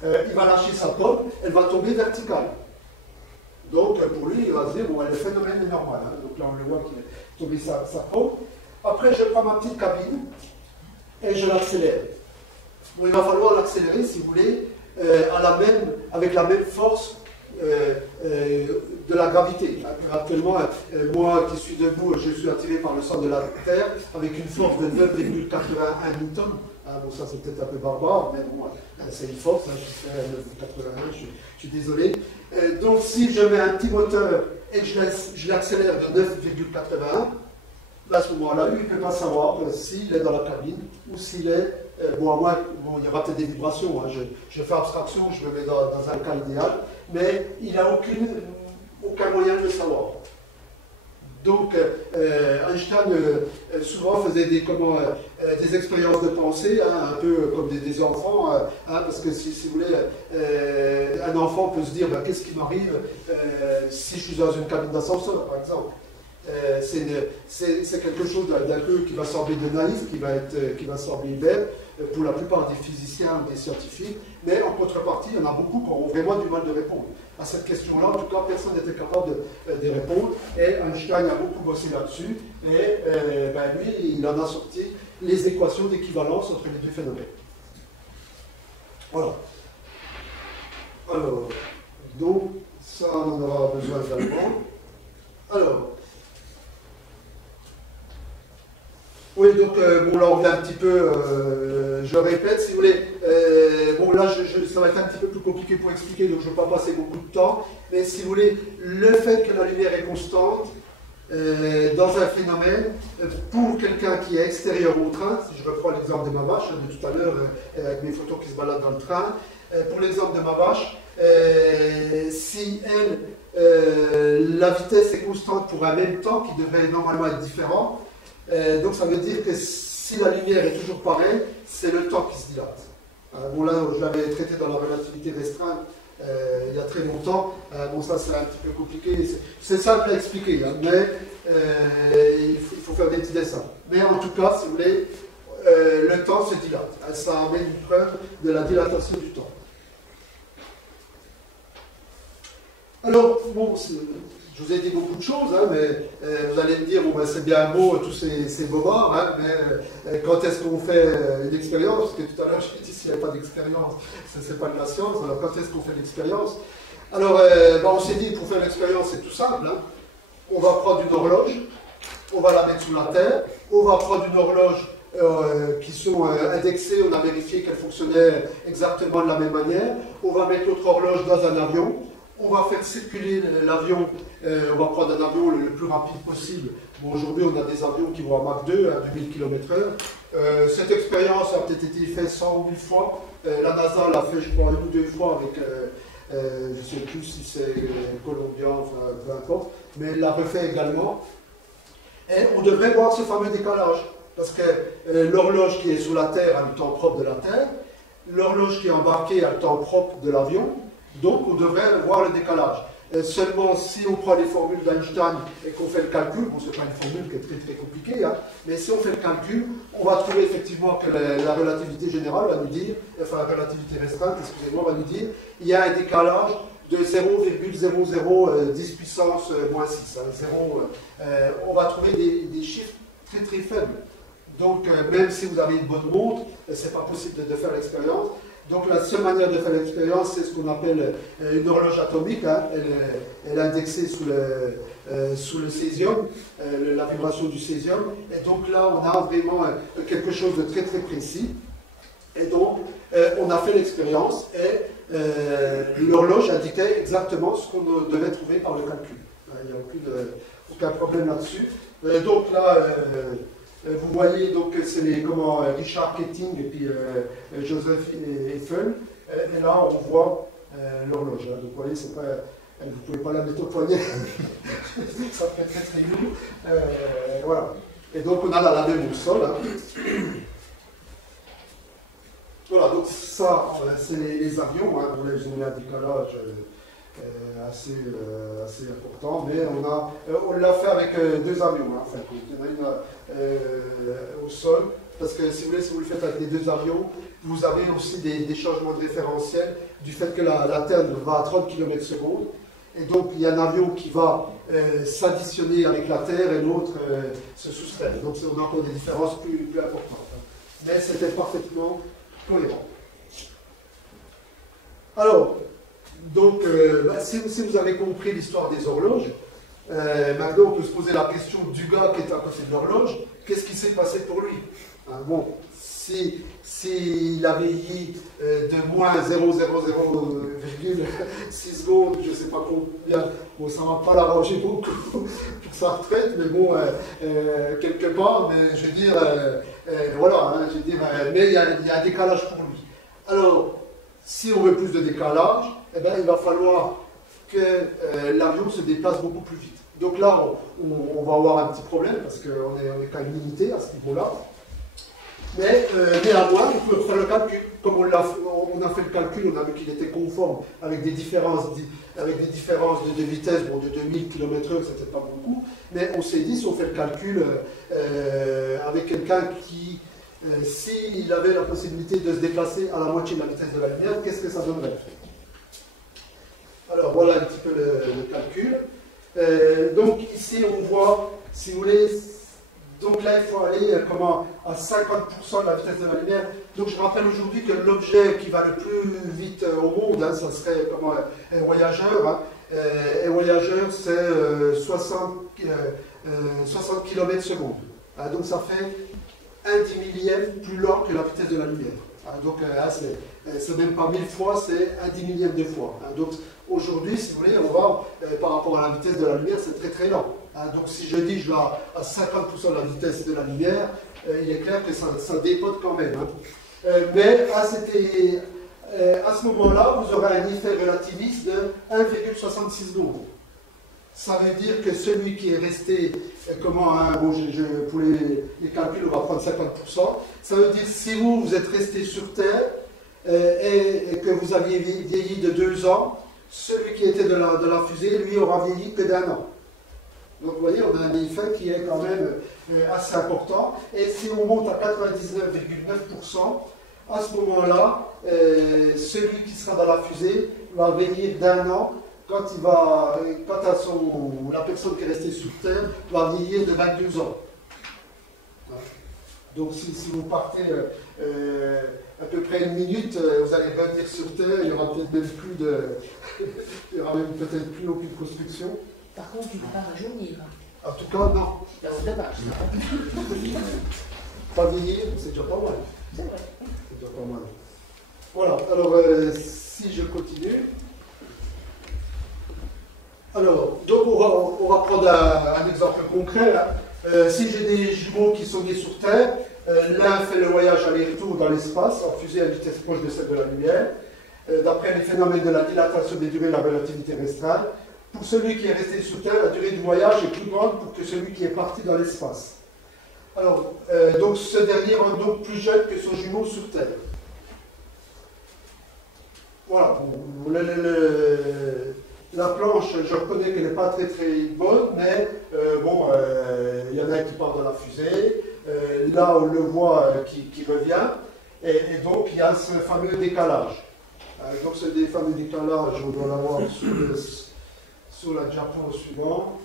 il va lâcher sa pomme, elle va tomber verticale. Donc pour lui, il va se dire, bon, le phénomène est normal. Hein. Donc là, on le voit qu'il a tombé sa pomme. Après, je prends ma petite cabine et je l'accélère. Bon, il va falloir l'accélérer, si vous voulez, avec la même force de la gravité. Actuellement, moi qui suis debout, je suis attiré par le centre de la Terre avec une force de 9,81 newtons. Ah, bon, ça c'est peut-être un peu barbare, mais bon, c'est une force, hein, je fais 9,81, je suis désolé. Donc si je mets un petit moteur et que je l'accélère de 9,81, à ce moment-là, lui, il ne peut pas savoir s'il est dans la cabine ou s'il est. Bon, à moins, bon, il y aura peut-être des vibrations, hein, je fais abstraction, je me mets dans un cas idéal, mais il n'a aucun moyen de le savoir. Donc, Einstein souvent faisait des expériences de pensée, hein, un peu comme des enfants, hein, parce que si vous voulez, un enfant peut se dire ben, qu'est-ce qui m'arrive si je suis dans une cabine d'ascenseur, par exemple. C'est quelque chose d'un peu qui va sembler de naïf, qui va sembler bête pour la plupart des physiciens ou des scientifiques, mais en contrepartie, il y en a beaucoup qui auront vraiment du mal de répondre. À cette question-là, en tout cas, personne n'était capable de répondre, et Einstein a beaucoup bossé là-dessus, et ben, lui, il en a sorti les équations d'équivalence entre les deux phénomènes. Voilà. Alors, donc, ça, on en aura besoin également. Alors, oui, donc, bon, là, on vient un petit peu, je répète, si vous voulez, bon, là, ça va être un petit peu plus compliqué pour expliquer, donc je ne vais pas passer beaucoup de temps, mais si vous voulez, le fait que la lumière est constante dans un phénomène, pour quelqu'un qui est extérieur au train, si je reprends l'exemple de ma vache, de tout à l'heure, avec mes photos qui se baladent dans le train, pour l'exemple de ma vache, si la vitesse est constante pour un même temps qui devrait normalement être différent, donc ça veut dire que si la lumière est toujours pareille, c'est le temps qui se dilate. Bon là, je l'avais traité dans la relativité restreinte il y a très longtemps. Bon ça c'est un petit peu compliqué, c'est simple à expliquer, hein, mais il faut faire des petits dessins. Mais en tout cas, si vous voulez, le temps se dilate. Ça amène une preuve de la dilatation du temps. Alors, bon, je vous ai dit beaucoup de choses, hein, mais vous allez me dire, bon, ben, c'est bien beau, tous ces bobards, hein, mais quand est-ce qu'on fait une expérience? Parce que tout à l'heure, je dit, s'il n'y a pas d'expérience, c'est pas de la science, alors quand est-ce qu'on fait l'expérience? Alors, ben, on s'est dit, pour faire l'expérience, c'est tout simple, hein. On va prendre une horloge, on va la mettre sous la terre, on va prendre une horloge qui sont indexées, on a vérifié qu'elles fonctionnaient exactement de la même manière, on va mettre l'autre horloge dans un avion, on va faire circuler l'avion, on va prendre un avion le plus rapide possible. Bon, aujourd'hui, on a des avions qui vont à Mach 2, à 2000 km/h. Cette expérience a peut-être été faite 100 ou 1000 fois. La NASA l'a fait, je crois, 1 ou 2 fois avec, je ne sais plus si c'est colombien, enfin, peu importe, mais elle l'a refait également. Et on devrait voir ce fameux décalage, parce que l'horloge qui est sous la Terre a le temps propre de la Terre, l'horloge qui est embarquée a le temps propre de l'avion. Donc, on devrait voir le décalage. Seulement, si on prend les formules d'Einstein et qu'on fait le calcul, bon, c'est pas une formule qui est très très compliquée, hein, mais si on fait le calcul, on va trouver effectivement que la relativité générale va nous dire, enfin la relativité restreinte, excusez-moi, va nous dire, il y a un décalage de 0,0010 puissance moins 6. Hein, on va trouver des chiffres très très faibles. Donc, même si vous avez une bonne montre, c'est pas possible de faire l'expérience. Donc la seule manière de faire l'expérience, c'est ce qu'on appelle une horloge atomique. Hein. Elle est indexée sous le césium, la vibration du césium. Et donc là, on a vraiment quelque chose de très très précis. Et donc, on a fait l'expérience et l'horloge indiquait exactement ce qu'on devait trouver par le calcul. Il n'y a aucun problème là-dessus. Donc là, vous voyez, donc c'est Richard Keating et puis Joseph Eiffel. Et là, on voit l'horloge. Hein. Donc vous voyez, c'est pas, vous ne pouvez pas la mettre au poignet. Ça fait très très lourd. Voilà. Et donc on a la même au sol. Hein. Voilà, donc ça, c'est les avions. Hein. Vous avez un décalage assez important, mais on l'a fait avec deux avions. Hein. Enfin, il y en a une au sol, parce que si vous le faites avec les deux avions, vous avez aussi des changements de référentiel du fait que la Terre va à 30 km/s. Et donc, il y a un avion qui va s'additionner avec la Terre et l'autre se soustraire. Donc, on a encore des différences plus importantes. Hein. Mais c'était parfaitement cohérent. Alors, donc, si vous avez compris l'histoire des horloges, maintenant on peut se poser la question du gars qui est à côté de l'horloge, qu'est-ce qui s'est passé pour lui? Hein, bon, s'il a vieilli de moins 0,006 secondes, je ne sais pas combien, bon, ça ne va pas l'arranger beaucoup pour sa retraite, mais bon, quelque part, mais je veux dire, voilà, hein, je veux dire, mais il y a un décalage pour lui. Alors, si on veut plus de décalage, eh bien, il va falloir que l'avion se déplace beaucoup plus vite. Donc là, on va avoir un petit problème, parce qu'on est quand même limité à ce niveau-là. Mais néanmoins, on peut faire le calcul. Comme on a fait le calcul, on a vu qu'il était conforme avec des différences de vitesse, bon, de 2000 km/h, c'était pas beaucoup. Mais on s'est dit, si on fait le calcul avec quelqu'un qui, s'il avait la possibilité de se déplacer à la moitié de la vitesse de la lumière, qu'est-ce que ça donnerait? Alors voilà un petit peu le calcul. Donc ici on voit, si vous voulez, donc là il faut aller à 50% de la vitesse de la lumière. Donc je rappelle aujourd'hui que l'objet qui va le plus vite au monde, hein, ça serait un voyageur. Hein. Un voyageur c'est 60 km/s. Hein, donc ça fait 1/10 millième plus lent que la vitesse de la lumière. Hein, donc c'est même pas 1000 fois, c'est 1/10 millième de fois. Hein, donc aujourd'hui, si vous voulez, on va, par rapport à la vitesse de la lumière, c'est très très lent. Hein, donc si je dis que je vais à 50% de la vitesse de la lumière, il est clair que ça dépote quand même. Hein. Mais à ce moment-là, vous aurez un effet relativiste de 1,66 secondes. Ça veut dire que celui qui est resté, pour les calculs, on va prendre 50%. Ça veut dire si vous êtes resté sur Terre et que vous aviez vieilli de 2 ans, celui qui était de la fusée, lui, aura vieilli que d'1 an. Donc vous voyez, on a un effet qui est quand même assez important. Et si on monte à 99,9%, à ce moment-là, celui qui sera dans la fusée va vieillir d'1 an quand la personne qui est restée sur Terre va vieillir de 22 ans. Donc si vous partez à peu près 1 minute, vous allez revenir sur Terre, il n'y aura peut-être même plus il y aura même peut-être plus aucune construction. Par contre, tu ne peux pas rajeunir. En tout cas, non. C'est dommage. Pas vieillir, c'est déjà pas mal. C'est vrai. C'est déjà pas mal. Voilà, alors si je continue. Alors, donc on va prendre un exemple concret. Hein. Si j'ai des jumeaux qui sont nés sur Terre, l'un fait le voyage aller-retour dans l'espace en fusée à vitesse proche de celle de la lumière. D'après les phénomènes de la dilatation des durées de la relativité restreinte, pour celui qui est resté sur Terre, la durée du voyage est plus grande que celui qui est parti dans l'espace. Alors, donc ce dernier rend donc plus jeune que son jumeau sur Terre. La planche, je reconnais qu'elle n'est pas très bonne, mais bon, il y en a un qui part de la fusée. Là, on le voit qui revient. Et donc, il y a ce fameux décalage. Donc, ce fameux décalage, on doit l'avoir sur la diapo suivant.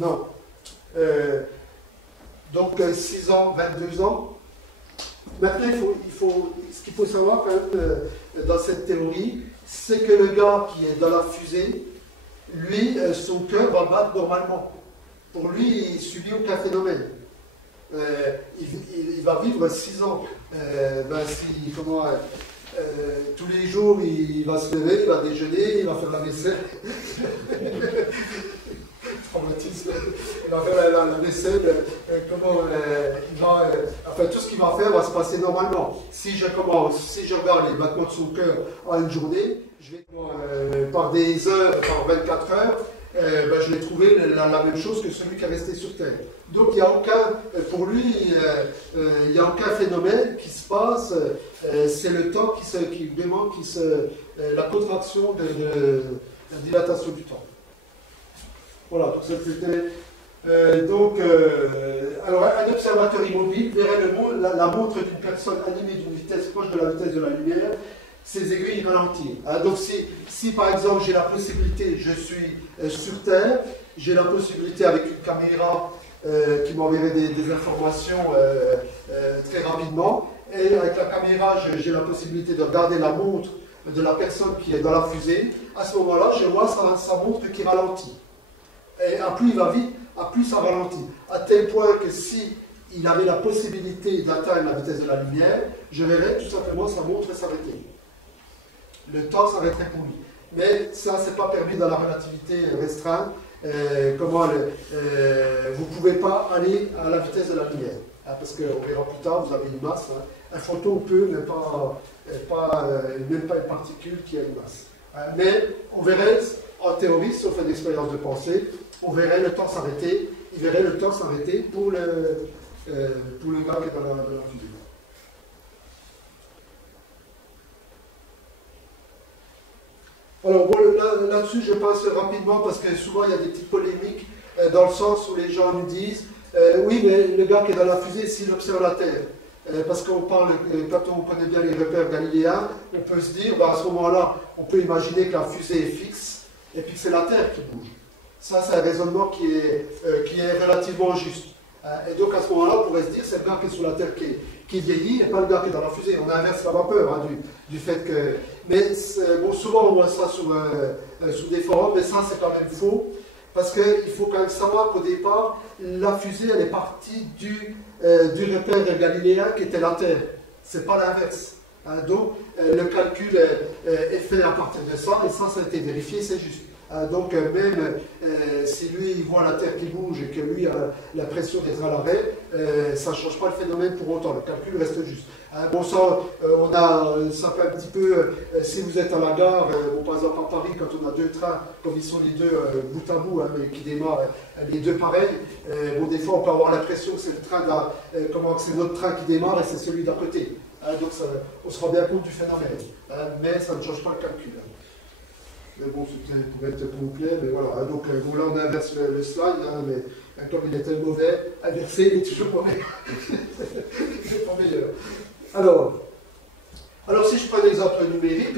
Non. Donc, 6 ans, 22 ans. Maintenant, ce qu'il faut savoir quand même dans cette théorie, c'est que le gars qui est dans la fusée, lui, son cœur va battre normalement. Pour lui, il ne subit aucun phénomène. Il va vivre 6 ans. Tous les jours, il va se lever, il va déjeuner, il va faire la vaisselle. Il va faire la vaisselle, enfin tout ce qu'il va faire va se passer normalement. Si je regarde les battements de son cœur en une journée, je vais par des heures, par 24 heures, je vais trouver la même chose que celui qui est resté sur Terre. Donc il n'y a aucun, pour lui, il n'y a aucun phénomène qui se passe, c'est le temps qui demande, la contraction de la dilatation du temps. Voilà, donc ça c'était. Alors un observateur immobile verrait la montre d'une personne animée d'une vitesse proche de la vitesse de la lumière, ses aiguilles ralentir. Donc si par exemple j'ai la possibilité, je suis sur Terre, j'ai la possibilité avec une caméra qui m'enverrait des informations très rapidement, et avec la caméra j'ai la possibilité de regarder la montre de la personne qui est dans la fusée, à ce moment-là je vois sa montre qui ralentit. Et à plus il va vite, à plus ça ralentit. À tel point que si il avait la possibilité d'atteindre la vitesse de la lumière, je verrais tout simplement sa montre s'arrêter. Le temps s'arrêterait pour lui. Mais ça, c'est pas permis dans la relativité restreinte. Vous ne pouvez pas aller à la vitesse de la lumière. Parce qu'on verra plus tard, vous avez une masse. Un photon peut, mais même pas une particule qui a une masse. Mais on verrait, en théorie, sauf une expérience de pensée, on verrait le temps s'arrêter, il verrait le temps s'arrêter pour le gars qui est dans la fusée. Alors bon, là-dessus je passe rapidement parce que souvent il y a des petites polémiques dans le sens où les gens nous disent oui mais le gars qui est dans la fusée s'il observe la Terre, parce qu'on parle, quand on connaît bien les repères galiléens, on peut se dire, à ce moment-là, on peut imaginer que la fusée est fixe et puis que c'est la Terre qui bouge. Ça, c'est un raisonnement qui est relativement juste. Et donc, à ce moment-là, on pourrait se dire, c'est le gars qui est sur la Terre qui vieillit et pas le gars qui est dans la fusée. On inverse la vapeur du fait que... Mais bon, souvent, on voit ça sous des forums, mais ça, c'est quand même faux. Parce qu'il faut quand même savoir qu'au départ, la fusée, elle est partie du repère galiléen qui était la Terre. C'est pas l'inverse. Donc, le calcul est fait à partir de ça, et ça a été vérifié, c'est juste. Donc, même si lui, il voit la Terre qui bouge et que lui a l'impression d'être à l'arrêt, ça ne change pas le phénomène pour autant, le calcul reste juste. Bon, ça, ça fait un petit peu, si vous êtes à la gare, par exemple à Paris, quand on a deux trains, comme ils sont les deux bout à bout, mais qui démarrent les deux pareils, des fois on peut avoir l'impression que c'est c'est notre train qui démarre et c'est celui d'à côté. Donc on se rend bien compte du phénomène, mais ça ne change pas le calcul. Mais bon, c'était pour être complet, mais voilà. Donc bon, là on inverse le slide, mais comme il était mauvais, inversé, il est toujours mauvais. C'est pas meilleur. Alors si je prends un exemple numérique,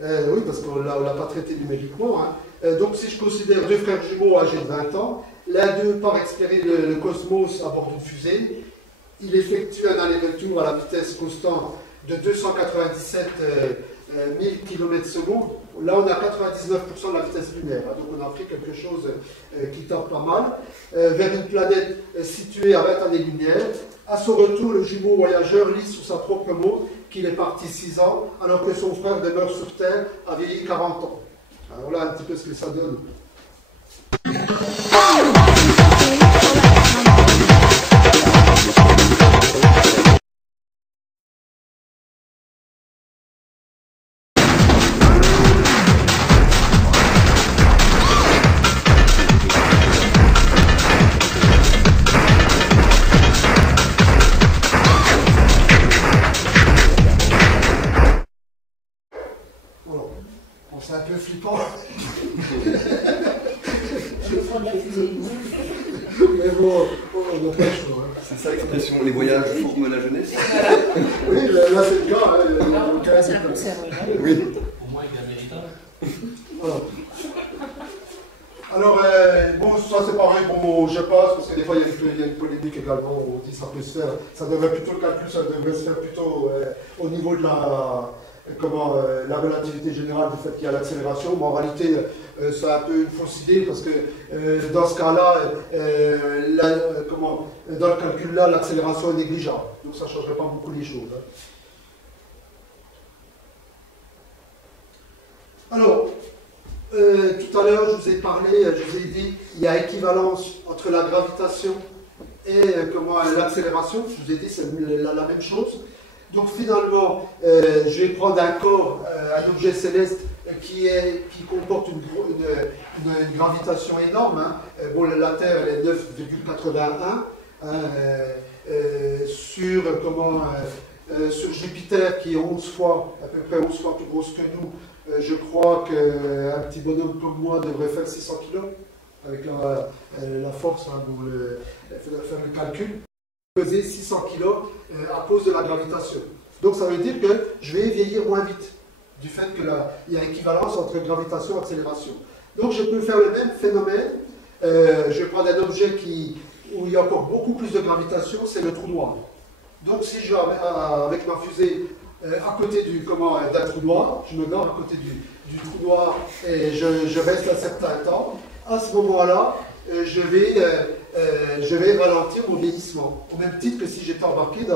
oui, parce qu'on ne l'a pas traité numériquement, donc si je considère deux frères jumeaux âgés de 20 ans, l'un d'eux part explorer le cosmos à bord d'une fusée, il effectue un aller-retour à la vitesse constante de 297 1000 km/s. Là, on a 99% de la vitesse lunaire, donc on a pris quelque chose qui tape pas mal, vers une planète située à 20 années-lumière. À son retour, le jumeau voyageur lit sur sa propre montre qu'il est parti 6 ans, alors que son frère demeure sur Terre, a vieilli 40 ans. Alors voilà un petit peu ce que ça donne. c'est un peu flippant. Je vais prendre la fusée. Mais bon, on n'a pas le choix. C'est ça l'expression, les voyages forment la jeunesse. Oui, là c'est bien. Là, c'est la conserve. Oui. Au moins, il est méritant. Voilà. Alors, bon, ça c'est pareil, bon, je passe, parce que des fois il y a une polémique également, où on dit que ça peut se faire, ça devrait plutôt, le calcul, ça devrait se faire plutôt au niveau de la relativité générale du fait qu'il y a l'accélération, mais en réalité, c'est un peu une fausse idée, parce que dans ce cas-là, dans le calcul-là, l'accélération est négligeable, donc ça ne changerait pas beaucoup les choses. Hein. Alors, tout à l'heure, je vous ai parlé, je vous ai dit, il y a équivalence entre la gravitation et l'accélération. Je vous ai dit, c'est la même chose. Donc finalement, je vais prendre un corps, un objet céleste qui comporte une gravitation énorme. Hein. Bon, la Terre, elle est 9,81. Sur Jupiter, qui est 11 fois, à peu près 11 fois plus grosse que nous, je crois qu'un petit bonhomme comme moi devrait faire 600 kg avec la force, hein, pour faire le calcul. Peser 600 kg à cause de la gravitation. Donc ça veut dire que je vais vieillir moins vite, du fait qu'il y a équivalence entre gravitation et accélération. Donc je peux faire le même phénomène. Je vais prendre un objet où il y a encore beaucoup plus de gravitation, c'est le trou noir. Donc si je vais avec ma fusée à côté d'un trou noir, je me mets à côté du trou noir et je reste un certain temps, à ce moment-là, je vais ralentir mon vieillissement. Au même titre que si j'étais embarqué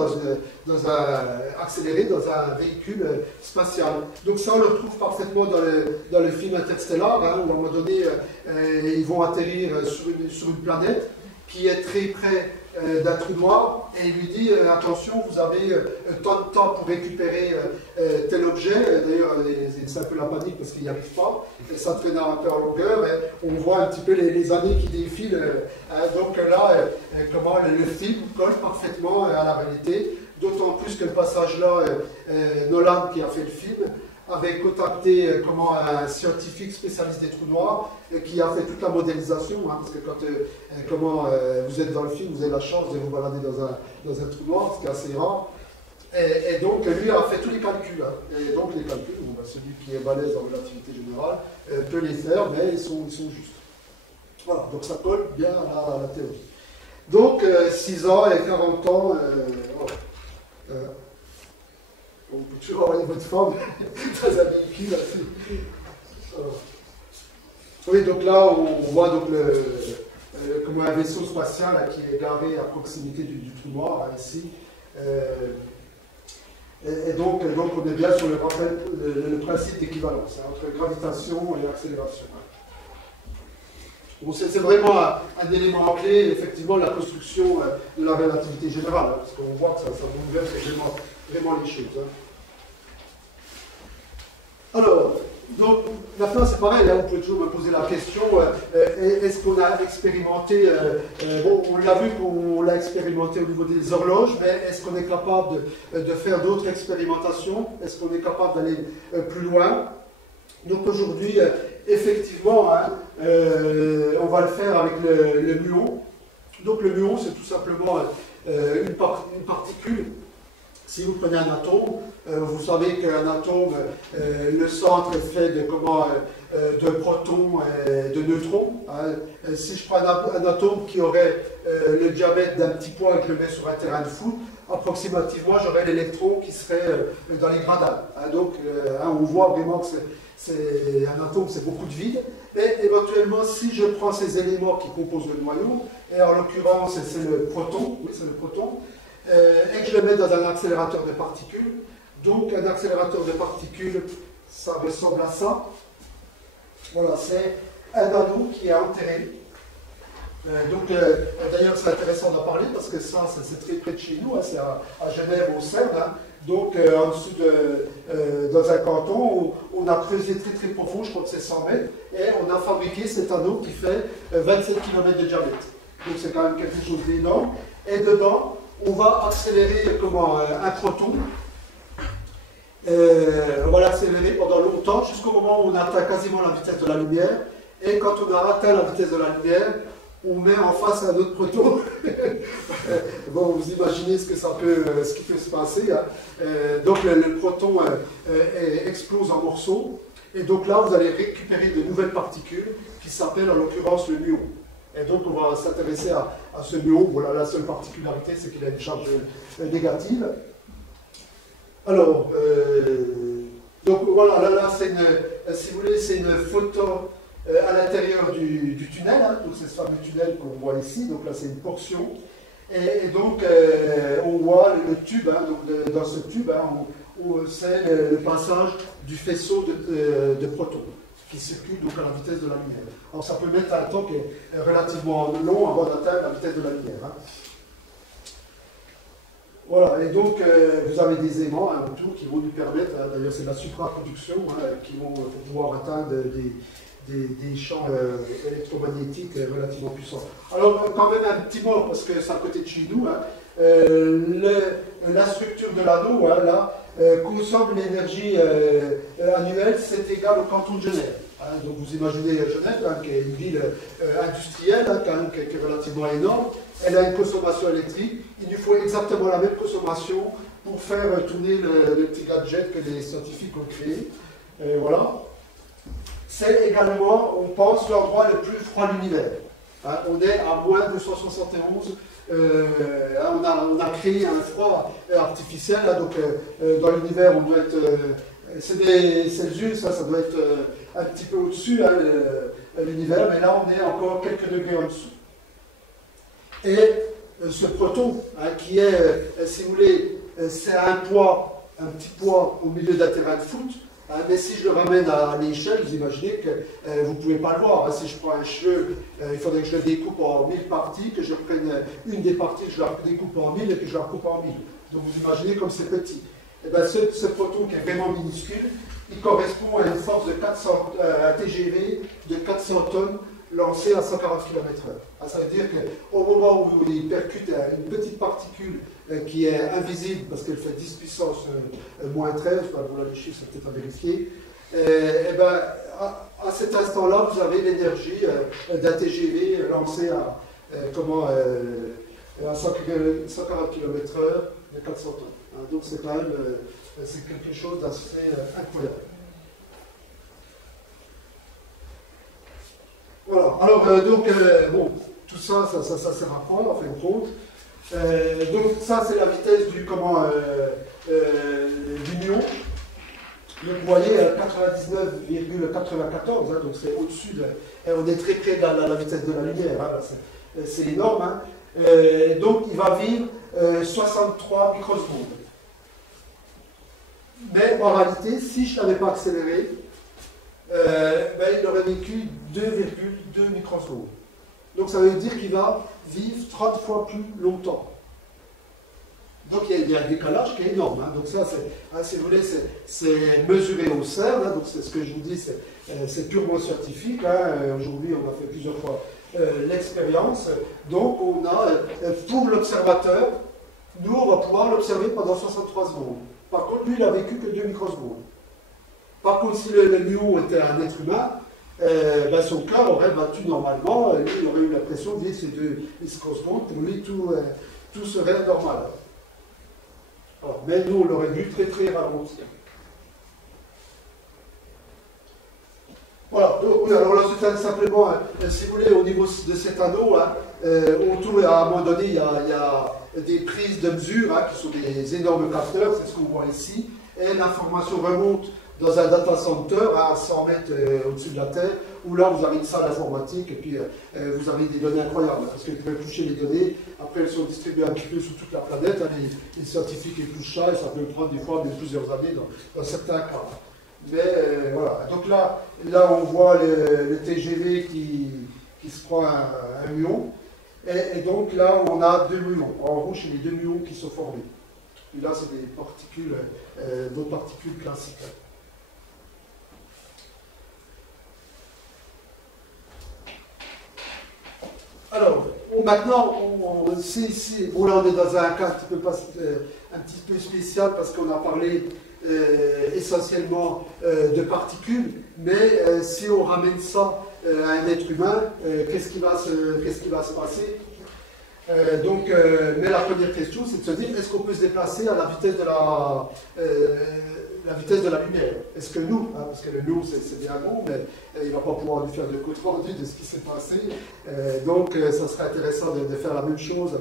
accéléré dans un véhicule spatial. Donc ça, on le retrouve parfaitement dans le film Interstellar, hein, où à un moment donné, ils vont atterrir sur une planète qui est très près d'un trou noir, et il lui dit attention, vous avez tant de temps pour récupérer tel objet. D'ailleurs, c'est un peu la panique parce qu'il n'y arrive pas, et ça traîne un peu en longueur, et on voit un petit peu les années qui défilent. Donc là, le film colle parfaitement à la réalité, d'autant plus que le passage là, Nolan qui a fait le film avait contacté un scientifique spécialiste des trous noirs qui a fait toute la modélisation, hein, parce que quand vous êtes dans le film, vous avez la chance de vous balader dans un trou noir, ce qui est assez rare. Et donc lui a fait tous les calculs. Hein. Et donc les calculs, celui qui est balèze en relativité générale peut les faire, mais ils sont justes. Voilà, donc ça colle bien à la théorie. Donc 6 ans et 40 ans, on peut toujours envoyer votre femme dans un véhicule. Oui, donc là, on voit donc un vaisseau spatial là, qui est garé à proximité du trou noir, là, ici. Et donc, on est bien sur le principe d'équivalence hein, entre gravitation et accélération. Bon, c'est vraiment un élément clé, effectivement, la construction de la relativité générale, hein, parce qu'on voit que ça bouleverse vraiment les choses. Hein. Alors, donc, maintenant c'est pareil, là, on peut toujours me poser la question, est-ce qu'on a expérimenté, bon, on l'a vu qu'on l'a expérimenté au niveau des horloges, mais est-ce qu'on est capable de faire d'autres expérimentations? Est-ce qu'on est capable d'aller plus loin? Donc aujourd'hui, effectivement, hein, on va le faire avec le muon. Donc le muon, c'est tout simplement une particule. Si vous prenez un atome, vous savez qu'un atome, le centre est fait de protons et de neutrons. Hein. Si je prends un atome qui aurait le diamètre d'un petit point et que je le mets sur un terrain de foot, approximativement, j'aurais l'électron qui serait dans les gradins. Hein. Donc, on voit vraiment que un atome, c'est beaucoup de vide. Et éventuellement, si je prends ces éléments qui composent le noyau, et en l'occurrence, c'est le proton, oui, c'est le proton, et que je le mets dans un accélérateur de particules. Donc un accélérateur de particules, ça ressemble à ça. Voilà, c'est un anneau qui est enterré. D'ailleurs, c'est intéressant d'en parler parce que ça, c'est très près de chez nous, hein, c'est à Genève, au CERN. Hein. Donc en dessous dans un canton, on a creusé très très profond, je crois que c'est 100 mètres, et on a fabriqué cet anneau qui fait 27 km de diamètre. Donc c'est quand même quelque chose d'énorme. Et dedans, on va accélérer un proton. On va l'accélérer pendant longtemps, jusqu'au moment où on atteint quasiment la vitesse de la lumière. Et quand on a atteint la vitesse de la lumière, on met en face un autre proton. Bon, vous imaginez ce qui peut se passer. Hein. Donc le proton explose en morceaux. Et donc là, vous allez récupérer de nouvelles particules qui s'appellent en l'occurrence le muon. Et donc on va s'intéresser à ce muon. Voilà, la seule particularité, c'est qu'il a une charge négative. Alors, donc voilà, là c'est si vous voulez, c'est une photo à l'intérieur du tunnel, hein, donc c'est ce fameux tunnel qu'on voit ici, donc là c'est une portion, et donc on voit le tube, hein, donc dans ce tube, hein, c'est le passage du faisceau de protons, qui circule donc à la vitesse de la lumière. Alors ça peut mettre un temps qui est relativement long avant d'atteindre la vitesse de la lumière. Hein. Voilà, et donc vous avez des aimants hein, autour qui vont nous permettre, hein, d'ailleurs c'est la supraconduction, hein, qui vont pouvoir atteindre des champs électromagnétiques relativement puissants. Alors quand même un petit mot, parce que c'est à côté de chez nous, hein, la structure de l'anneau, hein, là, consomme l'énergie annuelle, c'est égal au canton de Genève. Hein, donc vous imaginez Genève, hein, qui est une ville industrielle, hein, quand même, qui est relativement énorme. Elle a une consommation électrique. Il nous faut exactement la même consommation pour faire tourner le petit gadget que les scientifiques ont créé. Voilà. C'est également, on pense, l'endroit le plus froid de l'univers. Hein, on est à moins 271. On a créé un froid artificiel. Là, donc, dans l'univers, on doit être. C'est des Celsius, ça doit être un petit peu au-dessus, hein, l'univers, mais là, on est encore quelques degrés en dessous. Et ce proton, hein, qui est, si vous voulez, c'est un petit poids au milieu d'un terrain de foot, hein, mais si je le ramène à l'échelle, vous imaginez que vous ne pouvez pas le voir. Hein, si je prends un cheveu, il faudrait que je le découpe en 1000 parties, que je prenne une des parties, que je la découpe en 1000 et que je la coupe en 1000. Donc vous imaginez comme c'est petit. Et bien, ce proton qui est vraiment minuscule, il correspond à une force de 400, un TGV de 400 tonnes lancé à 140 km/h. Ça veut dire qu'au moment où il percute une petite particule qui est invisible parce qu'elle fait 10 puissance moins 13, voilà les chiffres, c'est peut-être à vérifier, et ben, à cet instant-là, vous avez l'énergie d'un TGV lancé à 140 km/h de 400 tonnes. Donc c'est quand même c'est quelque chose d'assez incroyable. Voilà, alors bon, tout ça sert à quoi en fin de compte. Donc ça c'est la vitesse du muon. Donc vous voyez 99,94, hein, donc c'est au-dessus on est très près de la vitesse de la lumière, hein, c'est énorme. Hein. Donc il va vivre 63 microsecondes. Mais en réalité, si je ne l'avais pas accéléré, il aurait vécu 2,2 microsecondes. Donc ça veut dire qu'il va vivre 30 fois plus longtemps. Donc il y a un décalage qui est énorme. Hein. Donc ça, si vous voulez, c'est mesuré au CERN. Hein. Donc c'est ce que je vous dis, c'est purement scientifique. Hein. Aujourd'hui, on a fait plusieurs fois l'expérience. Donc on a, pour l'observateur, nous, on va pouvoir l'observer pendant 63 secondes. Par contre, lui, il a vécu que 2 microsecondes. Par contre, si le muon était un être humain, son cœur aurait battu normalement, lui, il aurait eu l'impression de vivre ces 2 microsecondes. Pour lui, tout serait normal. Alors, mais nous, on l'aurait vu très très ralenti. Voilà, donc, alors là, c'est simplement, si vous voulez, au niveau de cet anneau, hein, autour, à un moment donné, il y a des prises de mesure, hein, qui sont des énormes capteurs, c'est ce qu'on voit ici, et l'information remonte dans un data center à 100 mètres au-dessus de la Terre, où là vous avez une salle informatique et puis vous avez des données incroyables, parce que vous pouvez toucher les données, après elles sont distribuées un petit peu sur toute la planète, hein, les scientifiques épluchent ça et ça peut prendre des fois plusieurs années dans certains cas. Mais voilà, donc là on voit le TGV qui se prend un muon, et donc là on a 2 muons, en rouge c'est les 2 muons qui sont formés. Et là c'est des particules, d'autres particules classiques. Alors, maintenant, là on est dans un cas un petit peu spécial parce qu'on a parlé essentiellement de particules, mais si on ramène ça à un être humain, qu'est-ce qui va se passer? Mais la première question, c'est de se dire, est-ce qu'on peut se déplacer à la vitesse de la lumière? Est-ce que nous, parce que le nous, c'est bien bon, mais il ne va pas pouvoir nous faire de compte rendu de ce qui s'est passé, ça serait intéressant de faire la même chose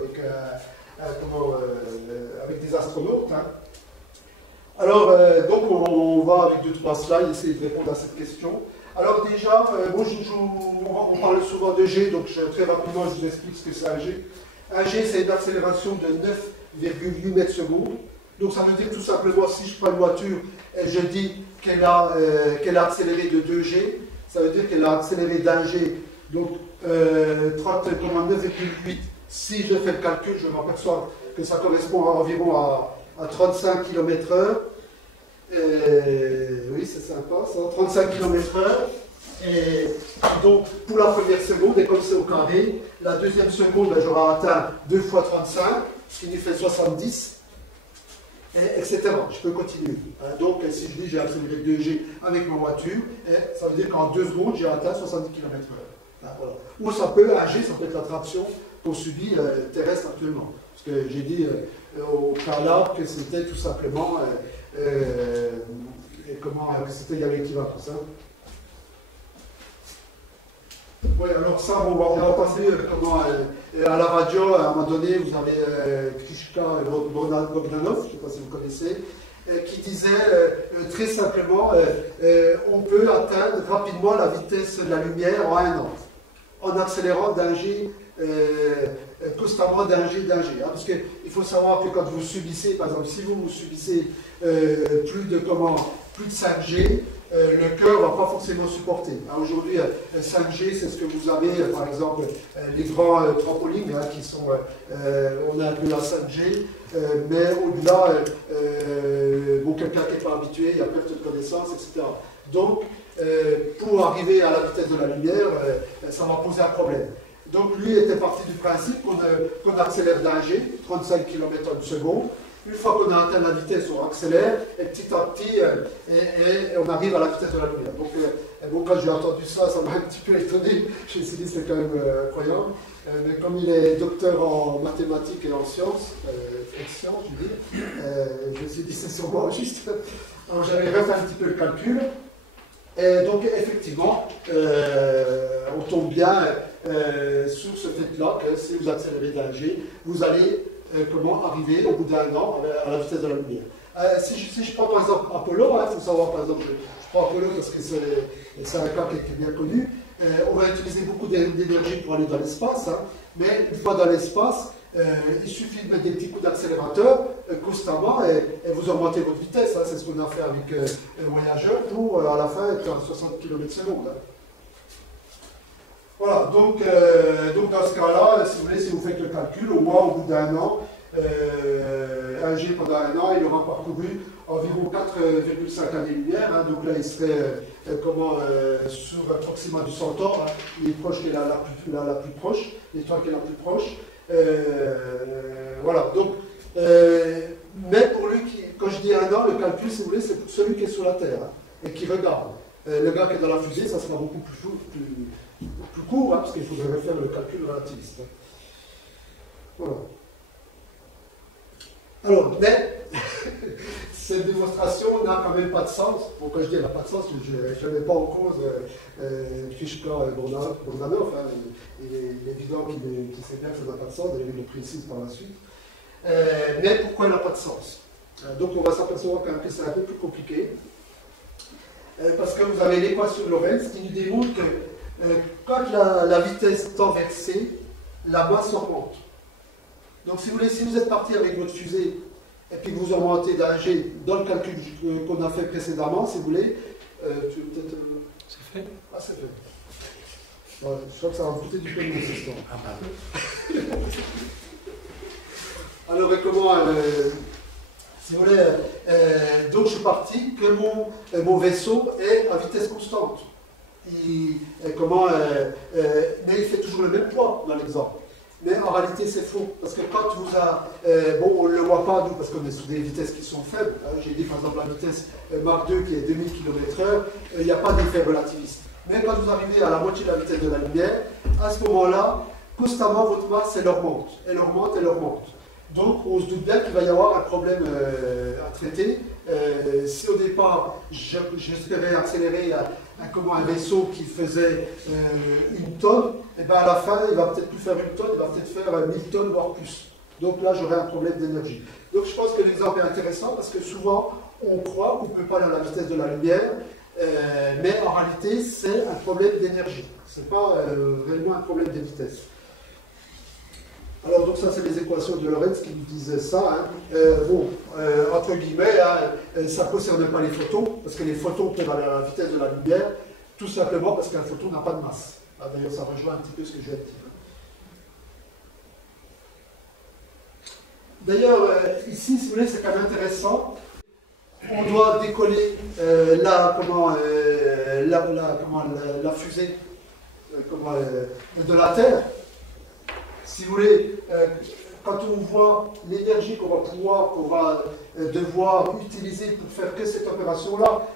avec des astronautes. Hein. Alors, donc on va avec 2-3 slides essayer de répondre à cette question. Alors déjà, on parle souvent de G, donc très rapidement je vous explique ce que c'est un G. Un G, c'est une accélération de 9,8 mètres secondes. Donc ça veut dire tout simplement, si je prends une voiture et je dis qu'elle a accéléré de 2 G, ça veut dire qu'elle a accéléré d'un G, donc 30,9,8. Si je fais le calcul, je m'aperçois que ça correspond environ à 35 km/h. Oui, c'est sympa, ça, 35 km/h. Et donc, pour la première seconde, et comme c'est au carré, la deuxième seconde, j'aurai atteint 2 fois 35, ce qui nous fait 70, etc. Je peux continuer. Donc, si je dis j'ai accéléré 2G avec ma voiture, ça veut dire qu'en 2 secondes, j'ai atteint 70 km/h. Voilà. Ou ça peut, un G, ça peut être l'attraction qu'on subit terrestre actuellement. Parce que j'ai dit au préalable que c'était tout simplement il y avait l'équivalence. Oui, alors ça, on va passer à la radio, à un moment donné, vous avez Krishka Bogdanov, je ne sais pas si vous connaissez, qui disait très simplement, on peut atteindre rapidement la vitesse de la lumière en 1 an, en accélérant d'un G, constamment d'un G. Parce qu'il faut savoir que quand vous subissez, par exemple, si vous subissez plus de 5G, le cœur ne va pas forcément supporter. Aujourd'hui, 5G, c'est ce que vous avez, par exemple, les grands trampolines, qui sont, on a de la 5G, mais au-delà, quelqu'un qui n'est pas habitué, il y a perte de connaissance, etc. Donc, pour arriver à la vitesse de la lumière, ça va poser un problème. Donc, lui était parti du principe qu'on accélère d'un G, 35 km/s. Une fois qu'on a atteint la vitesse, on accélère, et petit à petit, et on arrive à la vitesse de la lumière. Donc, quand j'ai entendu ça, ça m'a un petit peu étonné. Je me suis dit, c'est quand même incroyable. Mais comme il est docteur en mathématiques et en sciences, je me suis dit, c'est sûrement juste. Alors, j'avais refait un petit peu le calcul. Et donc, effectivement, on tombe bien sur ce fait-là que si vous accélérez d'un G, vous allez arriver au bout d'1 an à la vitesse de la lumière. Si je prends par exemple Apollo, il faut savoir par exemple, je prends Apollo parce que c'est un cas qui est bien connu, on va utiliser beaucoup d'énergie pour aller dans l'espace, mais une fois dans l'espace, il suffit de mettre des petits coups d'accélérateur constamment et vous augmentez votre vitesse. C'est ce qu'on a fait avec Voyager pour à la fin être à 60 km/s. Voilà, donc dans ce cas-là, si vous voulez, si vous faites le calcul, au moins au bout d'1 an, un G pendant 1 an, il aura parcouru environ 4,5 années-lumière. Donc là, il serait sur approximativement du Centaure. Il est proche, il est la plus proche, l'étoile qui est la plus proche. Voilà, donc, mais pour lui, quand je dis 1 an, le calcul, si vous voulez, c'est pour celui qui est sur la Terre et qui regarde. Le gars qui est dans la fusée, ça sera beaucoup plus court, parce qu'il faudrait faire le calcul relativiste. Voilà. Alors, mais cette démonstration n'a quand même pas de sens. Bon, quand je dis elle n'a pas de sens, je ne mets pas en cause Krishka Bogdanov. Il est évident qu'il sait bien que ça n'a pas de sens, il le précise par la suite. Mais pourquoi elle n'a pas de sens? Donc on va s'apercevoir quand même que c'est un peu plus compliqué. Parce que vous avez l'équation de Lorentz qui nous démontre que quand la vitesse tend vers C, la masse augmente. Donc si vous voulez, si vous êtes parti avec votre fusée et puis que vous augmentez d'un G dans le calcul qu'on a fait précédemment, si vous voulez, c'est fait. Ah, c'est fait. Ouais, je crois que ça va me coûter du paiement cette histoire. Ah bah. Alors comment, si vous voulez, donc je suis parti que mon vaisseau est à vitesse constante. Mais il fait toujours le même poids dans l'exemple. Mais en réalité, c'est faux. Parce que quand vous avez... bon, on ne le voit pas, nous, parce qu'on est sous des vitesses qui sont faibles. J'ai dit, par exemple, la vitesse Mach 2 qui est 2000 km/h, il n'y a pas d'effet relativiste. Mais quand vous arrivez à la moitié de la vitesse de la lumière, à ce moment-là, constamment, votre masse, elle augmente. Elle augmente, elle augmente. Donc, on se doute bien qu'il va y avoir un problème à traiter. Si au départ, j'espérais accélérer un vaisseau qui faisait 1 tonne, et bien à la fin, il va peut-être plus faire 1 tonne, il va peut-être faire 1000 tonnes, voire plus. Donc là, j'aurai un problème d'énergie. Donc je pense que l'exemple est intéressant parce que souvent, on croit qu'on ne peut pas aller à la vitesse de la lumière, mais en réalité, c'est un problème d'énergie. Ce n'est pas réellement un problème de vitesse. Alors, donc ça, c'est les équations de Lorentz qui nous disaient ça. Hein. Bon, entre guillemets, hein, ça ne concerne pas les photons, parce que les photons peuvent aller à la vitesse de la lumière, tout simplement parce qu'un photon n'a pas de masse. Ah, d'ailleurs, ça rejoint un petit peu ce que je viens de dire. D'ailleurs, ici, si vous voulez, c'est quand même intéressant. On doit décoller la fusée de la Terre. Si vous voulez, quand on voit l'énergie qu'on va devoir utiliser pour faire que cette opération-là,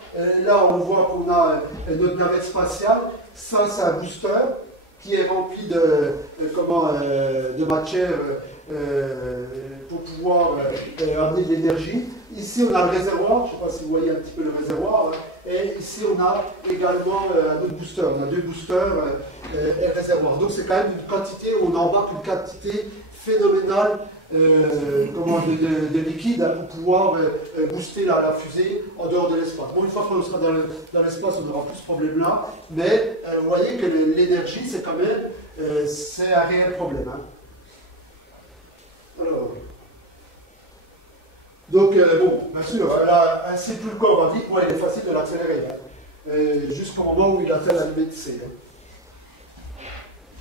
là on voit qu'on a notre navette spatiale, ça c'est un booster qui est rempli de matière pour pouvoir amener de l'énergie. Ici on a le réservoir, je ne sais pas si vous voyez un petit peu le réservoir, et ici on a également un autre booster, on a deux boosters et réservoir. Donc c'est quand même une quantité, on embarque une quantité phénoménale de liquide pour pouvoir booster la fusée en dehors de l'espace. Bon, une fois qu'on sera dans l'espace, on n'aura plus ce problème-là, mais vous voyez que l'énergie, c'est quand même c'est un réel problème. Hein. Alors, donc, bon, bien sûr, là, un cycle quadratique, il est facile de l'accélérer, hein, jusqu'au moment où il atteint la limite C. Hein.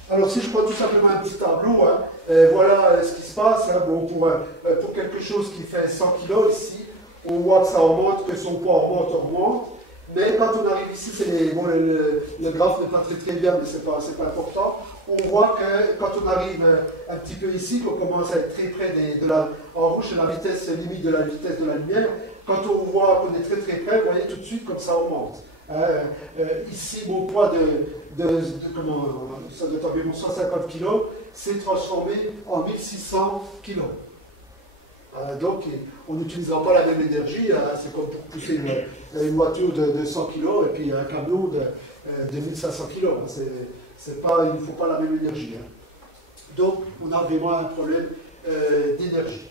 Alors, si je prends tout simplement un petit tableau, hein, voilà ce qui se passe. Hein, bon, pour quelque chose qui fait 100 kg ici, on voit que ça augmente, que son poids augmente. Mais quand on arrive ici, le graphe n'est pas très bien, mais ce n'est pas important. On voit que quand on arrive un petit peu ici, qu'on commence à être très près en rouge, c'est la vitesse limite de la vitesse de la lumière. Quand on voit qu'on est très près, vous voyez tout de suite comme ça augmente. Ici, mon poids ça doit être environ 150 kg, s'est transformé en 1600 kg. Donc, on n'utilisera pas la même énergie, c'est comme pour pousser une voiture de 100 kg et puis un camion de 1500 kg. Il ne faut pas la même énergie. Hein. Donc, on a vraiment un problème d'énergie.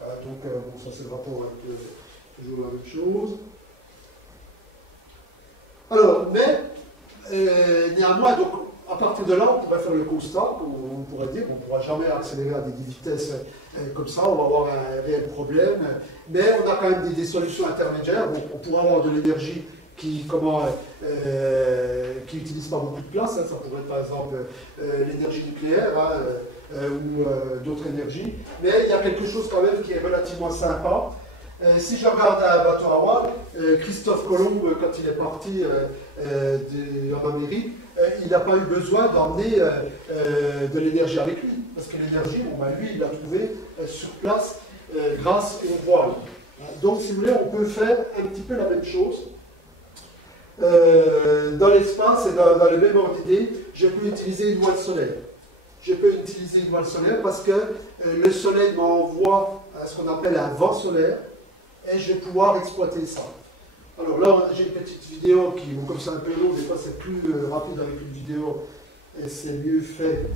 Donc, bon, ça c'est le rapport avec toujours la même chose. Alors, mais, néanmoins, donc, à partir de là, on pourrait faire le constat, on pourrait dire qu'on ne pourra jamais accélérer à des vitesses comme ça, on va avoir un réel problème, mais on a quand même des solutions intermédiaires. On pourra avoir de l'énergie qui n'utilise pas beaucoup de place, hein. Ça pourrait être par exemple l'énergie nucléaire ou d'autres énergies, mais il y a quelque chose quand même qui est relativement sympa. Si je regarde un bateau à voile, Christophe Colomb, quand il est parti en Amérique, il n'a pas eu besoin d'emmener de l'énergie avec lui, parce que l'énergie, lui, il l'a trouvée sur place grâce aux voiles. Donc, si vous voulez, on peut faire un petit peu la même chose. Dans l'espace et dans le même ordre d'idée, je peux utiliser une voile solaire. Je peux utiliser une voile solaire parce que le soleil m'envoie ce qu'on appelle un vent solaire, et je vais pouvoir exploiter ça. Alors là, j'ai une petite vidéo qui, comme c'est un peu long, des fois c'est plus rapide avec une vidéo, et c'est mieux fait.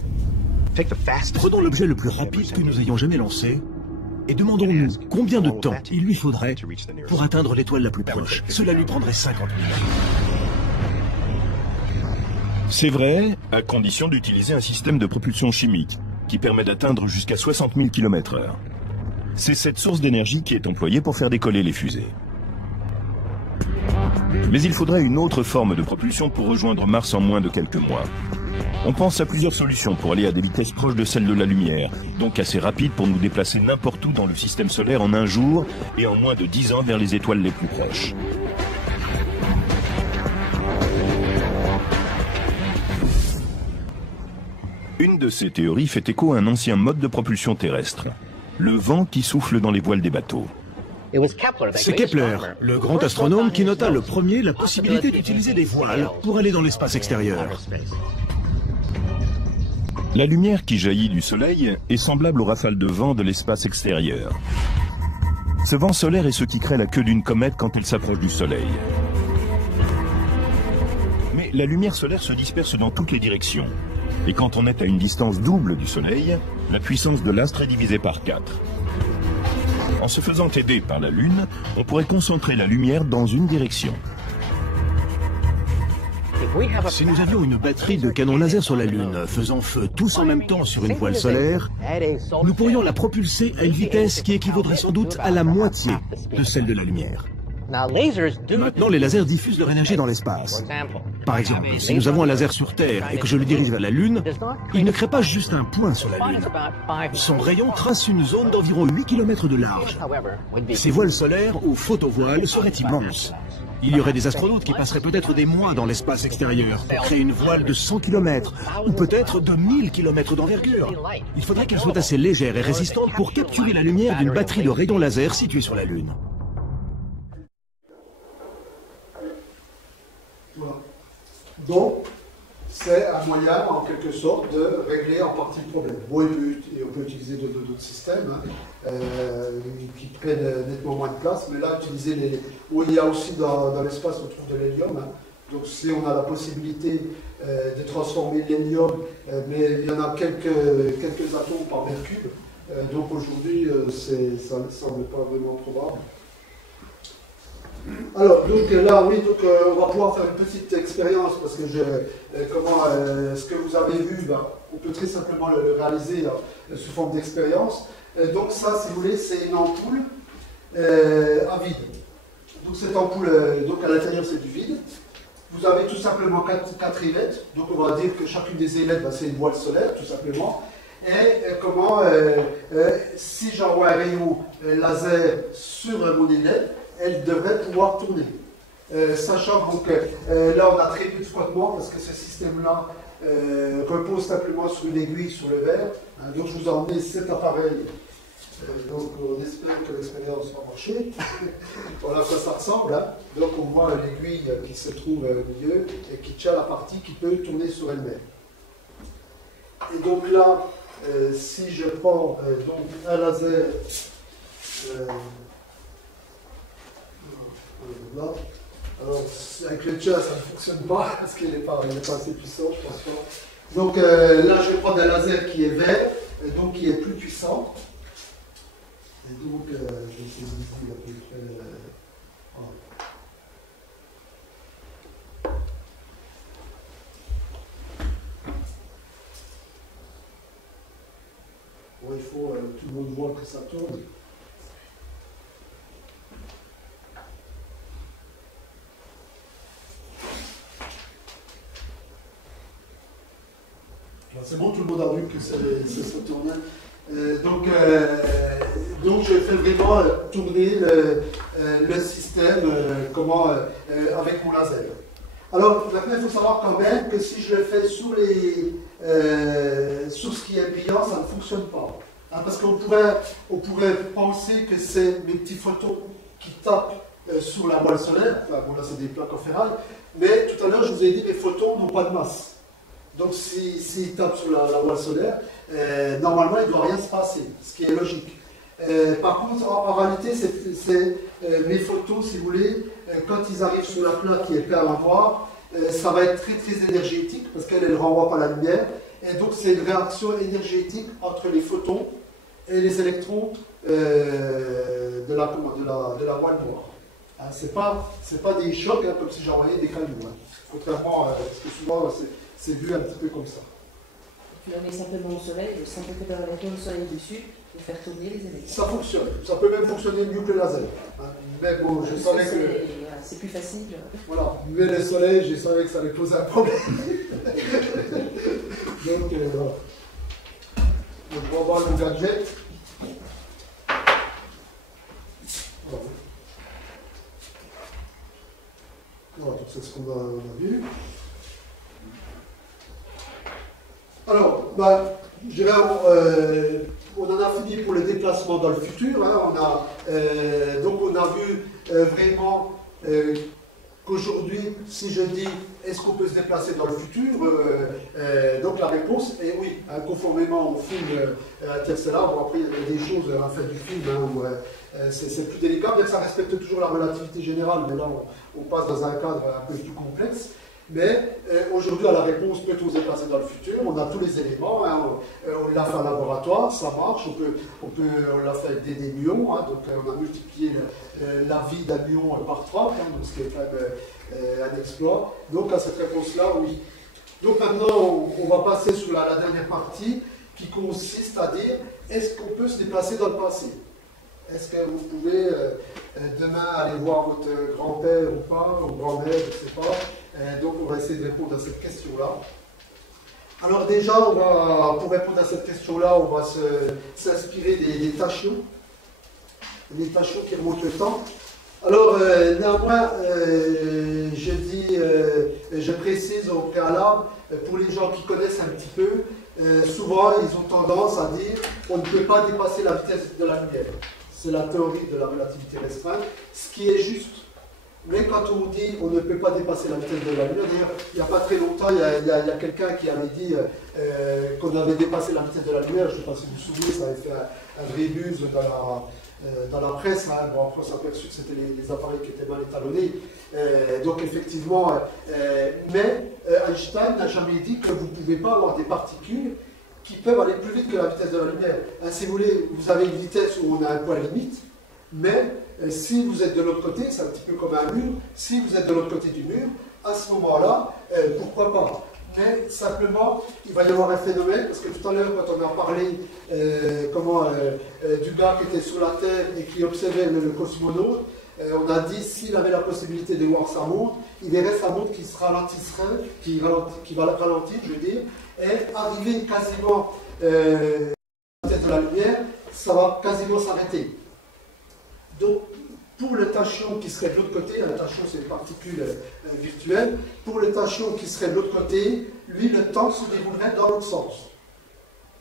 Prenons l'objet le plus rapide que nous ayons jamais lancé, et demandons-nous combien de temps il lui faudrait pour atteindre l'étoile la plus proche. Cela lui prendrait 50 000 ans. C'est vrai, à condition d'utiliser un système de propulsion chimique, qui permet d'atteindre jusqu'à 60 000 km/h. C'est cette source d'énergie qui est employée pour faire décoller les fusées. Mais il faudrait une autre forme de propulsion pour rejoindre Mars en moins de quelques mois. On pense à plusieurs solutions pour aller à des vitesses proches de celles de la lumière, donc assez rapides pour nous déplacer n'importe où dans le système solaire en un jour et en moins de 10 ans vers les étoiles les plus proches. Une de ces théories fait écho à un ancien mode de propulsion terrestre, le vent qui souffle dans les voiles des bateaux. C'est Kepler, le grand astronome, qui nota le premier la possibilité d'utiliser des voiles pour aller dans l'espace extérieur. La lumière qui jaillit du Soleil est semblable aux rafales de vent de l'espace extérieur. Ce vent solaire est ce qui crée la queue d'une comète quand elle s'approche du Soleil. Mais la lumière solaire se disperse dans toutes les directions. Et quand on est à une distance double du Soleil, la puissance de l'astre est divisée par 4. En se faisant aider par la Lune, on pourrait concentrer la lumière dans une direction. Si nous avions une batterie de canons laser sur la Lune, faisant feu tous en même temps sur une voile solaire, nous pourrions la propulser à une vitesse qui équivaudrait sans doute à la moitié de celle de la lumière. Maintenant, les lasers diffusent leur énergie dans l'espace. Par exemple, si nous avons un laser sur Terre et que je le dirige vers la Lune, il ne crée pas juste un point sur la Lune. Son rayon trace une zone d'environ 8 km de large. Ces voiles solaires ou photovoiles seraient immenses. Il y aurait des astronautes qui passeraient peut-être des mois dans l'espace extérieur pour créer une voile de 100 km ou peut-être de 1000 km d'envergure. Il faudrait qu'elle soit assez légère et résistante pour capturer la lumière d'une batterie de rayons laser située sur la Lune. Voilà. Donc, c'est un moyen, en quelque sorte, de régler en partie le problème. Bon, on peut utiliser d'autres systèmes qui prennent nettement moins de place, mais là, utiliser il y a aussi dans l'espace, on trouve de l'hélium. Donc, si on a la possibilité de transformer l'hélium, mais il y en a quelques atomes par mètre cube, donc aujourd'hui, ça ne semble pas vraiment probable. Alors, donc là, oui, on va pouvoir faire une petite expérience parce que ce que vous avez vu, on peut très simplement le réaliser sous forme d'expérience. Donc ça, si vous voulez, c'est une ampoule à vide. Donc cette ampoule, donc à l'intérieur, c'est du vide. Vous avez tout simplement quatre ailettes. Donc on va dire que chacune des ailettes, c'est une voile solaire, tout simplement. Et si j'envoie un rayon laser sur mon ailette, elle devrait pouvoir tourner. Sachant donc là on a très peu de frottement parce que ce système-là repose simplement sur une aiguille sur le verre. Donc je vous ai emmené cet appareil. Donc on espère que l'expérience va marcher. Voilà à quoi ça ressemble. Donc on voit l'aiguille qui se trouve au milieu et qui tient la partie qui peut tourner sur elle-même. Et donc là, si je prends donc un laser là. Alors, avec le tien, ça ne fonctionne pas parce qu'il n'est pas assez puissant, je pense pas. Donc là, je vais prendre un laser qui est vert, donc qui est plus puissant. Et donc, je vais essayer de à peu près. Voilà. Bon, il faut tout le monde voit que ça tourne. C'est bon, tout le monde a vu que ça se tournait. Donc je fais vraiment tourner le système avec mon laser. Alors maintenant il faut savoir quand même que si je le fais sur ce qui est brillant, ça ne fonctionne pas. Parce qu'on pourrait penser que c'est mes petits photons qui tapent sur la voile solaire. Enfin bon là c'est des plaques en ferraille. Mais tout à l'heure je vous ai dit que les photons n'ont pas de masse. Donc s'il tape sur la voile solaire, normalement il ne doit rien se passer, ce qui est logique. Par contre, en réalité, mes photons, si vous voulez, quand ils arrivent sur la plaque qui est pleine à voir, ça va être très très énergétique parce qu'elle ne renvoie pas la lumière. Et donc c'est une réaction énergétique entre les photons et les électrons de la voile noire. C'est pas des chocs comme si j'envoyais des cailloux. Contrairement à ce que souvent c'est vu un petit peu comme ça. Tu la mets simplement au soleil, le simple fait d'avoir le soleil dessus pour faire tourner les électrons. Ça fonctionne. Ça peut même fonctionner mieux que le laser. Mais bon, je savais que... C'est plus facile. Voilà. Mais le soleil, je savais que ça allait poser un problème. Donc, voilà. Donc, on va voir le gadget. Voilà, donc c'est ce qu'on a vu. Alors, je dirais, on en a fini pour les déplacements dans le futur. Hein. Donc on a vu vraiment qu'aujourd'hui, si je dis est-ce qu'on peut se déplacer dans le futur, donc la réponse est oui, hein, conformément au film Interstellar. Bon, après il y a des choses à la fin du film hein, où c'est plus délicat, mais ça respecte toujours la relativité générale, mais là on passe dans un cadre un peu plus complexe. Mais aujourd'hui, à la réponse, peut-on se déplacer dans le futur? On a tous les éléments, hein, on l'a fait en laboratoire, ça marche, on l'a fait avec des muons, hein, donc on a multiplié la vie d'un muon par 30, hein, donc ce qui est quand même un exploit. Donc à cette réponse-là, oui. Donc maintenant, on va passer sur la dernière partie qui consiste à dire, est-ce qu'on peut se déplacer dans le passé? Est-ce que vous pouvez demain aller voir votre grand-père ou pas, ou grand-mère, je ne sais pas. Donc on va essayer de répondre à cette question-là. Alors déjà, pour répondre à cette question-là, on va s'inspirer des tachyons. Les tachyons qui remontent le temps. Alors néanmoins, je précise au préalable, pour les gens qui connaissent un petit peu, souvent ils ont tendance à dire on ne peut pas dépasser la vitesse de la lumière. C'est la théorie de la relativité restreinte, ce qui est juste. Mais quand on dit on ne peut pas dépasser la vitesse de la lumière, d'ailleurs, il n'y a pas très longtemps, il y a quelqu'un qui avait dit qu'on avait dépassé la vitesse de la lumière. Je ne sais pas si vous vous souvenez, ça avait fait un vrai buzz dans la presse. Hein. Bon, après, on s'est aperçu que c'était les appareils qui étaient mal étalonnés. Donc, effectivement, mais Einstein n'a jamais dit que vous ne pouvez pas avoir des particules qui peuvent aller plus vite que la vitesse de la lumière. Hein, si vous voulez, vous avez une vitesse où on a un point limite, mais si vous êtes de l'autre côté, c'est un petit peu comme un mur, si vous êtes de l'autre côté du mur, à ce moment-là, pourquoi pas? Mais simplement, il va y avoir un phénomène, parce que tout à l'heure, quand on a parlé du gars qui était sur la Terre et qui observait le cosmonaute, on a dit s'il avait la possibilité de voir sa montre, il verrait sa montre qui se ralentisserait, qui va ralentir, je veux dire, et arriver quasiment à la vitesse de la lumière, ça va quasiment s'arrêter. Donc, pour le tachyon qui serait de l'autre côté, un tachyon c'est une particule virtuelle, pour le tachyon qui serait de l'autre côté, lui, le temps se déroulerait dans l'autre sens.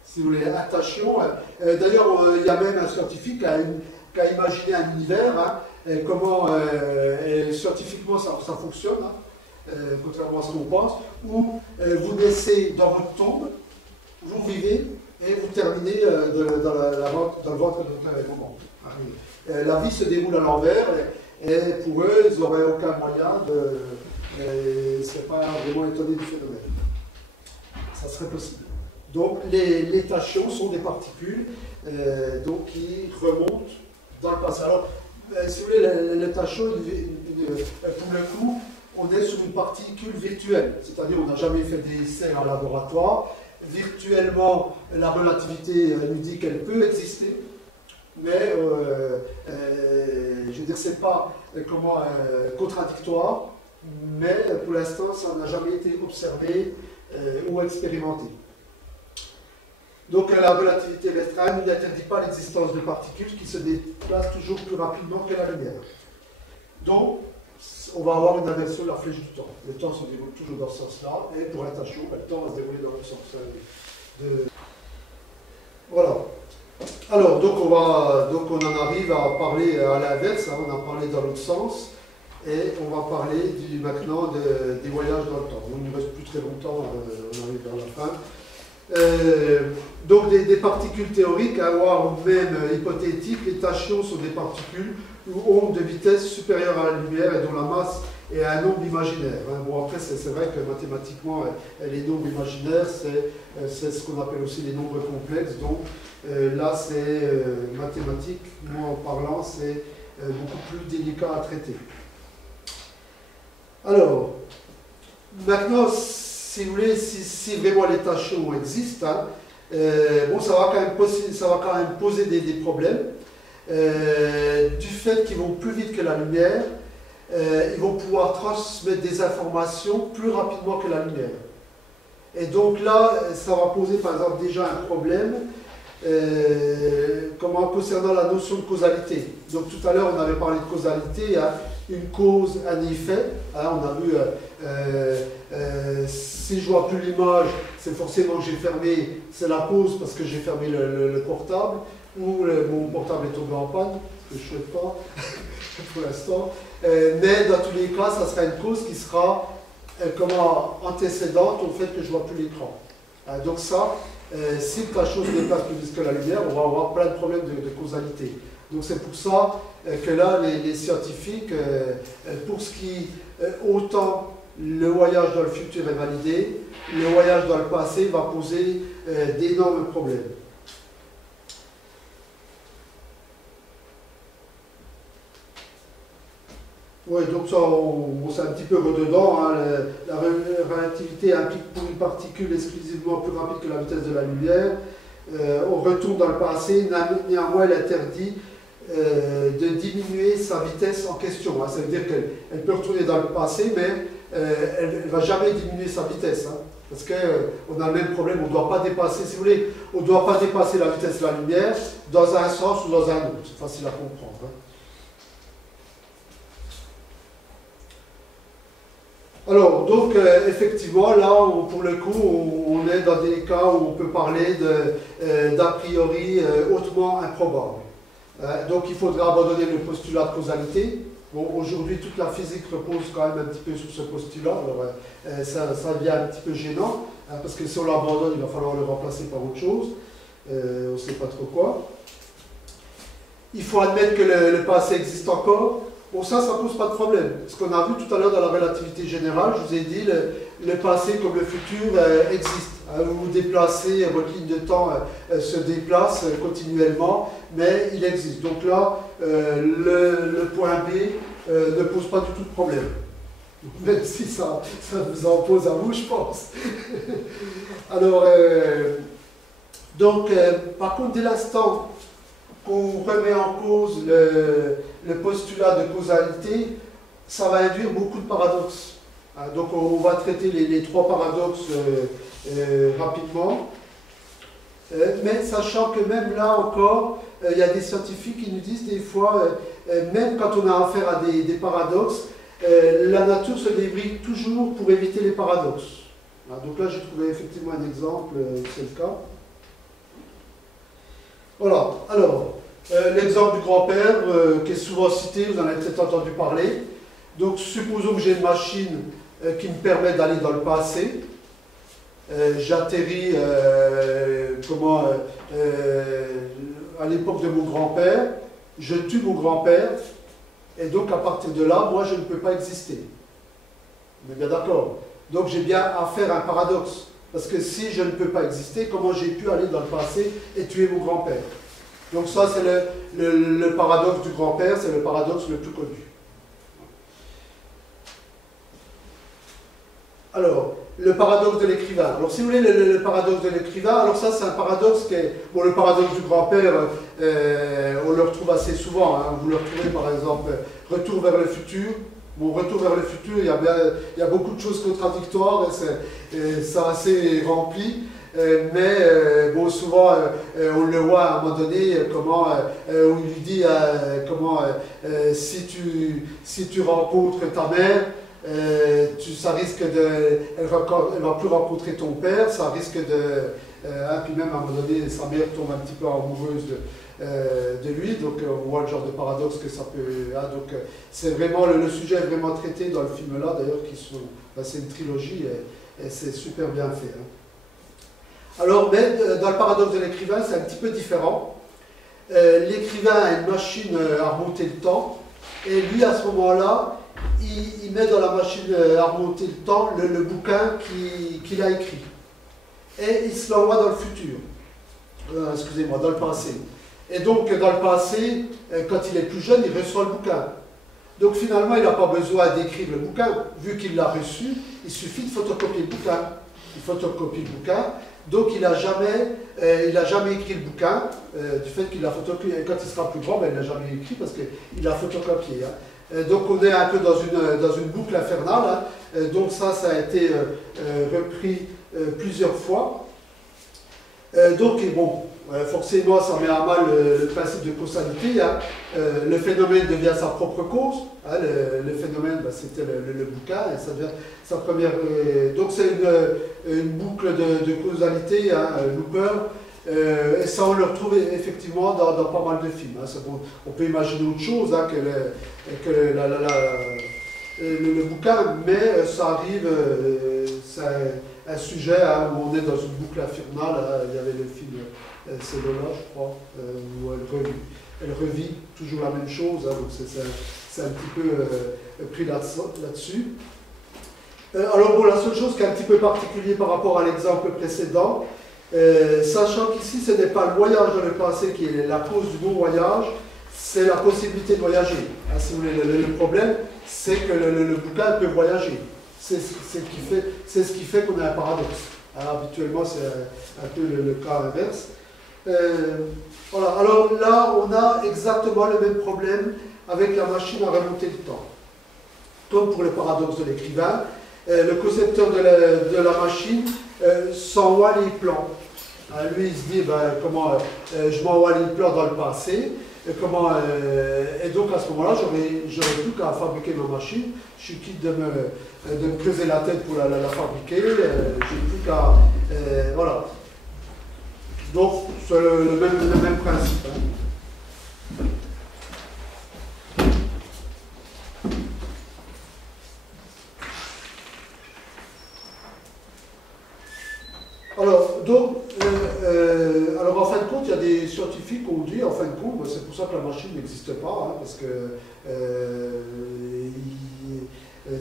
Si vous voulez, un tachyon, d'ailleurs, il y a même un scientifique qui a imaginé un univers, hein, comment scientifiquement ça fonctionne, hein, contrairement à ce qu'on pense, où vous naissez dans votre tombe, vous vivez et vous terminez dans le ventre de votre maman. La vie se déroule à l'envers et pour eux, ils n'auraient aucun moyen de... c'est pas vraiment étonné du phénomène. Ça serait possible. Donc les tachyons sont des particules donc, qui remontent dans le passé. Alors, si vous voulez, les tachyons, pour le coup, on est sur une particule virtuelle. C'est-à-dire on n'a jamais fait d'essais en laboratoire. Virtuellement, la relativité nous dit qu'elle peut exister. Mais je veux dire, c'est pas contradictoire, mais pour l'instant, ça n'a jamais été observé ou expérimenté. Donc la relativité restreinte n'interdit pas l'existence de particules qui se déplacent toujours plus rapidement que la lumière. Donc, on va avoir une inversion de la flèche du temps. Le temps se déroule toujours dans ce sens-là, et pour un tachyon, le temps va se dérouler dans le sens Voilà. Alors, donc on en arrive à parler à l'inverse, hein, on a parlé dans l'autre sens, et on va parler maintenant des voyages dans le temps. Donc, il ne reste plus très longtemps, on arrive vers la fin. Donc des particules théoriques, hein, voire même hypothétiques, les tachyons sont des particules ou ondes de vitesse supérieure à la lumière et dont la masse est un nombre imaginaire. Hein. Bon, après, c'est vrai que mathématiquement, les nombres imaginaires, c'est ce qu'on appelle aussi les nombres complexes. Donc là, c'est mathématiquement parlant, c'est beaucoup plus délicat à traiter. Alors, maintenant, si vous voulez, si vraiment les tachyons existent, hein, bon, ça va quand même poser des problèmes. Du fait qu'ils vont plus vite que la lumière, ils vont pouvoir transmettre des informations plus rapidement que la lumière. Et donc là, ça va poser par exemple déjà un problème concernant la notion de causalité. Donc tout à l'heure, on avait parlé de causalité, hein, une cause, un effet. Hein, on a vu Si je vois plus l'image, c'est forcément que j'ai fermé, c'est la cause parce que j'ai fermé le portable, ou mon portable est tombé en panne, ce que je ne souhaite pas pour l'instant. Mais dans tous les cas, ça sera une cause qui sera antécédente au fait que je ne vois plus l'écran. Donc ça, si la chose dépasse plus vite que la lumière, on va avoir plein de problèmes de causalité. Donc c'est pour ça que là, les scientifiques, pour ce qui, autant le voyage dans le futur est validé, le voyage dans le passé va poser d'énormes problèmes. Oui, donc ça, c'est un petit peu redondant. Hein. La relativité implique pour une particule exclusivement plus rapide que la vitesse de la lumière. On retourne dans le passé, néanmoins elle interdit de diminuer sa vitesse en question. Hein. Ça veut dire qu'elle peut retourner dans le passé, mais elle ne va jamais diminuer sa vitesse. Hein. Parce qu'on a le même problème, on ne doit pas dépasser, si vous voulez, on ne doit pas dépasser la vitesse de la lumière dans un sens ou dans un autre. C'est facile à comprendre. Hein. Alors, donc, effectivement, là, pour le coup, on est dans des cas où on peut parler d'a priori hautement improbable. Donc, il faudra abandonner le postulat de causalité. Bon, aujourd'hui, toute la physique repose quand même un petit peu sur ce postulat. Alors, ça devient un petit peu gênant, hein, parce que si on l'abandonne, il va falloir le remplacer par autre chose. On ne sait pas trop quoi. Il faut admettre que le passé existe encore. Bon, ça ne pose pas de problème. Ce qu'on a vu tout à l'heure dans la relativité générale, je vous ai dit, le passé comme le futur existe. Vous vous déplacez, votre ligne de temps se déplace continuellement, mais il existe. Donc là, le point B ne pose pas du tout de problème. Même si ça vous en pose à vous, je pense. Alors, par contre, dès l'instant qu'on remet en cause le postulat de causalité, ça va induire beaucoup de paradoxes. Donc on va traiter les trois paradoxes rapidement. Mais sachant que même là encore, il y a des scientifiques qui nous disent des fois, même quand on a affaire à des paradoxes, la nature se débrouille toujours pour éviter les paradoxes. Donc là j'ai trouvé effectivement un exemple, c'est le cas. Voilà, alors, l'exemple du grand-père qui est souvent cité, vous en avez peut-être entendu parler. Donc, supposons que j'ai une machine qui me permet d'aller dans le passé. J'atterris à l'époque de mon grand-père, je tue mon grand-père, et donc à partir de là, moi je ne peux pas exister. On est bien d'accord? Donc j'ai bien affaire à un paradoxe. Parce que si je ne peux pas exister, comment j'ai pu aller dans le passé et tuer mon grand-père? Donc ça, c'est le paradoxe du grand-père, c'est le paradoxe le plus connu. Alors, le paradoxe de l'écrivain. Alors, si vous voulez, le paradoxe de l'écrivain, alors ça, c'est un paradoxe qui est... Bon, le paradoxe du grand-père, on le retrouve assez souvent. Hein. Vous le retrouvez, par exemple, Retour vers le futur. Bon, Retour vers le futur, il y a beaucoup de choses contradictoires, c'est assez rempli, mais bon, souvent, on le voit à un moment donné, comment, où il lui dit si tu rencontres ta mère, ça risque elle va plus rencontrer ton père, ça risque puis même à un moment donné, sa mère tombe un petit peu amoureuse de lui, donc on voit le genre de paradoxe que ça peut... donc c'est vraiment, le sujet est vraiment traité dans le film là, d'ailleurs, c'est une trilogie et c'est super bien fait. Hein. Alors, mais dans le paradoxe de l'écrivain, c'est un petit peu différent. L'écrivain a une machine à remonter le temps, et lui, à ce moment-là, il met dans la machine à remonter le temps le bouquin qu'il a écrit. Et il se l'envoie dans le futur. Excusez-moi, dans le passé. Et donc, dans le passé, quand il est plus jeune, il reçoit le bouquin. Donc, finalement, il n'a pas besoin d'écrire le bouquin. Vu qu'il l'a reçu, il suffit de photocopier le bouquin. Il photocopie le bouquin. Donc, il n'a jamais écrit le bouquin, du fait qu'il l'a photocopié. Et quand il sera plus grand, ben, il n'a jamais écrit parce qu'il l'a photocopié. Hein. Donc, on est un peu dans une boucle infernale. Hein. Donc, ça a été repris plusieurs fois. Donc, bon, forcément, ça met à mal le principe de causalité. Hein. Le phénomène devient sa propre cause. Hein. Le phénomène, ben, c'était le bouquin, et ça devient sa première. Donc c'est une boucle de causalité, hein, looper. Et ça, on le retrouve effectivement dans pas mal de films. Hein. Bon, on peut imaginer autre chose hein, que le bouquin, mais ça arrive. C'est un sujet hein, où on est dans une boucle infernale. Hein. Il y avait le film. C'est Lola, je crois, où elle revit toujours la même chose, hein, donc c'est un petit peu pris là-dessus. Alors bon, la seule chose qui est un petit peu particulière par rapport à l'exemple précédent, sachant qu'ici ce n'est pas le voyage dans le passé qui est la cause du non-voyage, c'est la possibilité de voyager. Hein, si vous voulez, le problème, c'est que le bouquin peut voyager. C'est ce qui fait qu'on a un paradoxe. Alors, habituellement, c'est un peu le cas inverse. Voilà. Alors là, on a exactement le même problème avec la machine à remonter le temps. Comme pour le paradoxe de l'écrivain, le concepteur de la machine s'envoie les plans. Lui, il se dit, ben, comment je m'envoie les plans dans le passé, et donc à ce moment-là, j'aurais plus qu'à fabriquer ma machine. Je suis quitte de me creuser la tête pour la fabriquer, j'ai plus qu'à... voilà. Donc, c'est le même principe. Hein. Alors, en fin de compte, il y a des scientifiques qui ont dit, en fin de compte, c'est pour ça que la machine n'existe pas, hein, parce que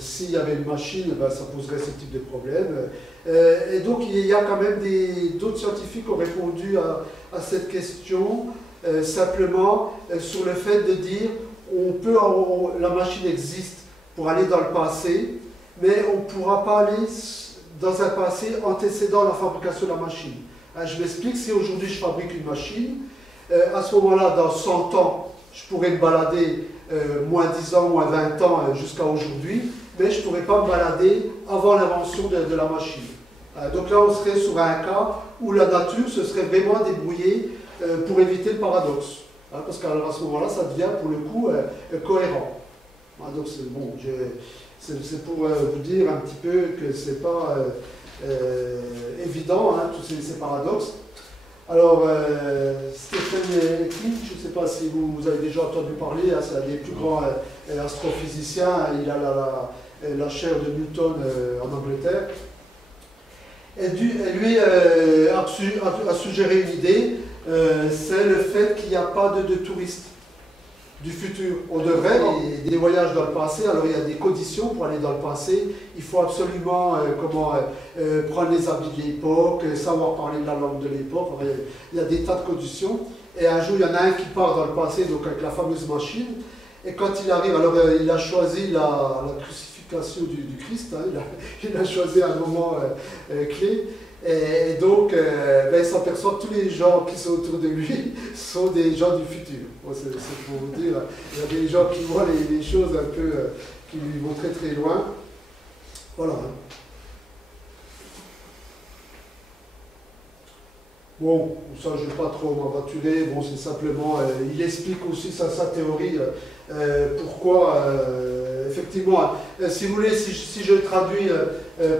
s'il y avait une machine, ben, ça poserait ce type de problème. Et donc, il y a quand même d'autres scientifiques qui ont répondu à cette question, simplement sur le fait de dire, la machine existe pour aller dans le passé, mais on ne pourra pas aller dans un passé antécédant la fabrication de la machine. Je m'explique, si aujourd'hui je fabrique une machine, à ce moment-là, dans 100 ans, je pourrais me balader moins 10 ans, moins 20 ans jusqu'à aujourd'hui, mais je ne pourrais pas me balader avant l'invention de la machine. Donc là, on serait sur un cas où la nature se serait vraiment débrouillée pour éviter le paradoxe. Parce qu'à ce moment-là, ça devient pour le coup cohérent. Donc c'est bon, c'est pour vous dire un petit peu que ce n'est pas évident, hein, tous ces paradoxes. Alors, Stephen Hawking, je ne sais pas si vous avez déjà entendu parler, hein, c'est un des plus grands astrophysiciens, il a la chaire de Newton en Angleterre. Et lui a suggéré une idée, c'est le fait qu'il n'y a pas de touristes du futur. On devrait, des voyages dans le passé, alors il y a des conditions pour aller dans le passé. Il faut absolument prendre les habits de l'époque, savoir parler de la langue de l'époque. Enfin, il y a des tas de conditions. Et un jour, il y en a un qui part dans le passé, donc avec la fameuse machine. Et quand il arrive, alors il a choisi la crucifixion du Christ, hein, il a choisi un moment clé. Et donc, il s'aperçoit que tous les gens qui sont autour de lui sont des gens du futur. Bon, c'est pour vous dire, il y a des gens qui voient les choses un peu, qui vont très très loin. Voilà. Bon, ça je ne vais pas trop m'aventurer, bon, c'est simplement, il explique aussi sa théorie, pourquoi, effectivement, si vous voulez, si je traduis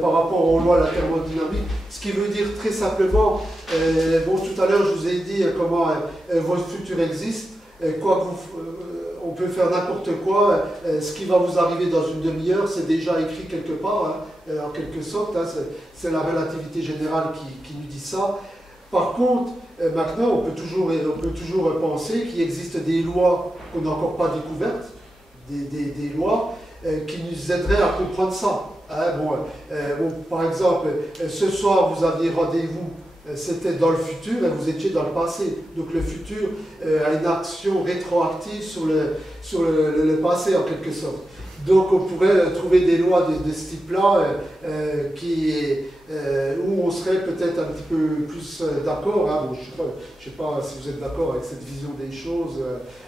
par rapport aux lois de la thermodynamique, ce qui veut dire très simplement, bon, tout à l'heure je vous ai dit comment votre futur existe, on peut faire n'importe quoi, ce qui va vous arriver dans une demi-heure, c'est déjà écrit quelque part, hein, en quelque sorte, hein, c'est la relativité générale qui nous dit ça. Par contre, maintenant, on peut toujours penser qu'il existe des lois qu'on n'a encore pas découvertes, des lois qui nous aideraient à comprendre ça. Hein, bon, par exemple, ce soir, vous aviez rendez-vous, c'était dans le futur et vous étiez dans le passé. Donc le futur a une action rétroactive sur le passé, en quelque sorte. Donc on pourrait trouver des lois de ce type-là où on serait peut-être un petit peu plus d'accord. Hein. Bon, je ne sais pas si vous êtes d'accord avec cette vision des choses.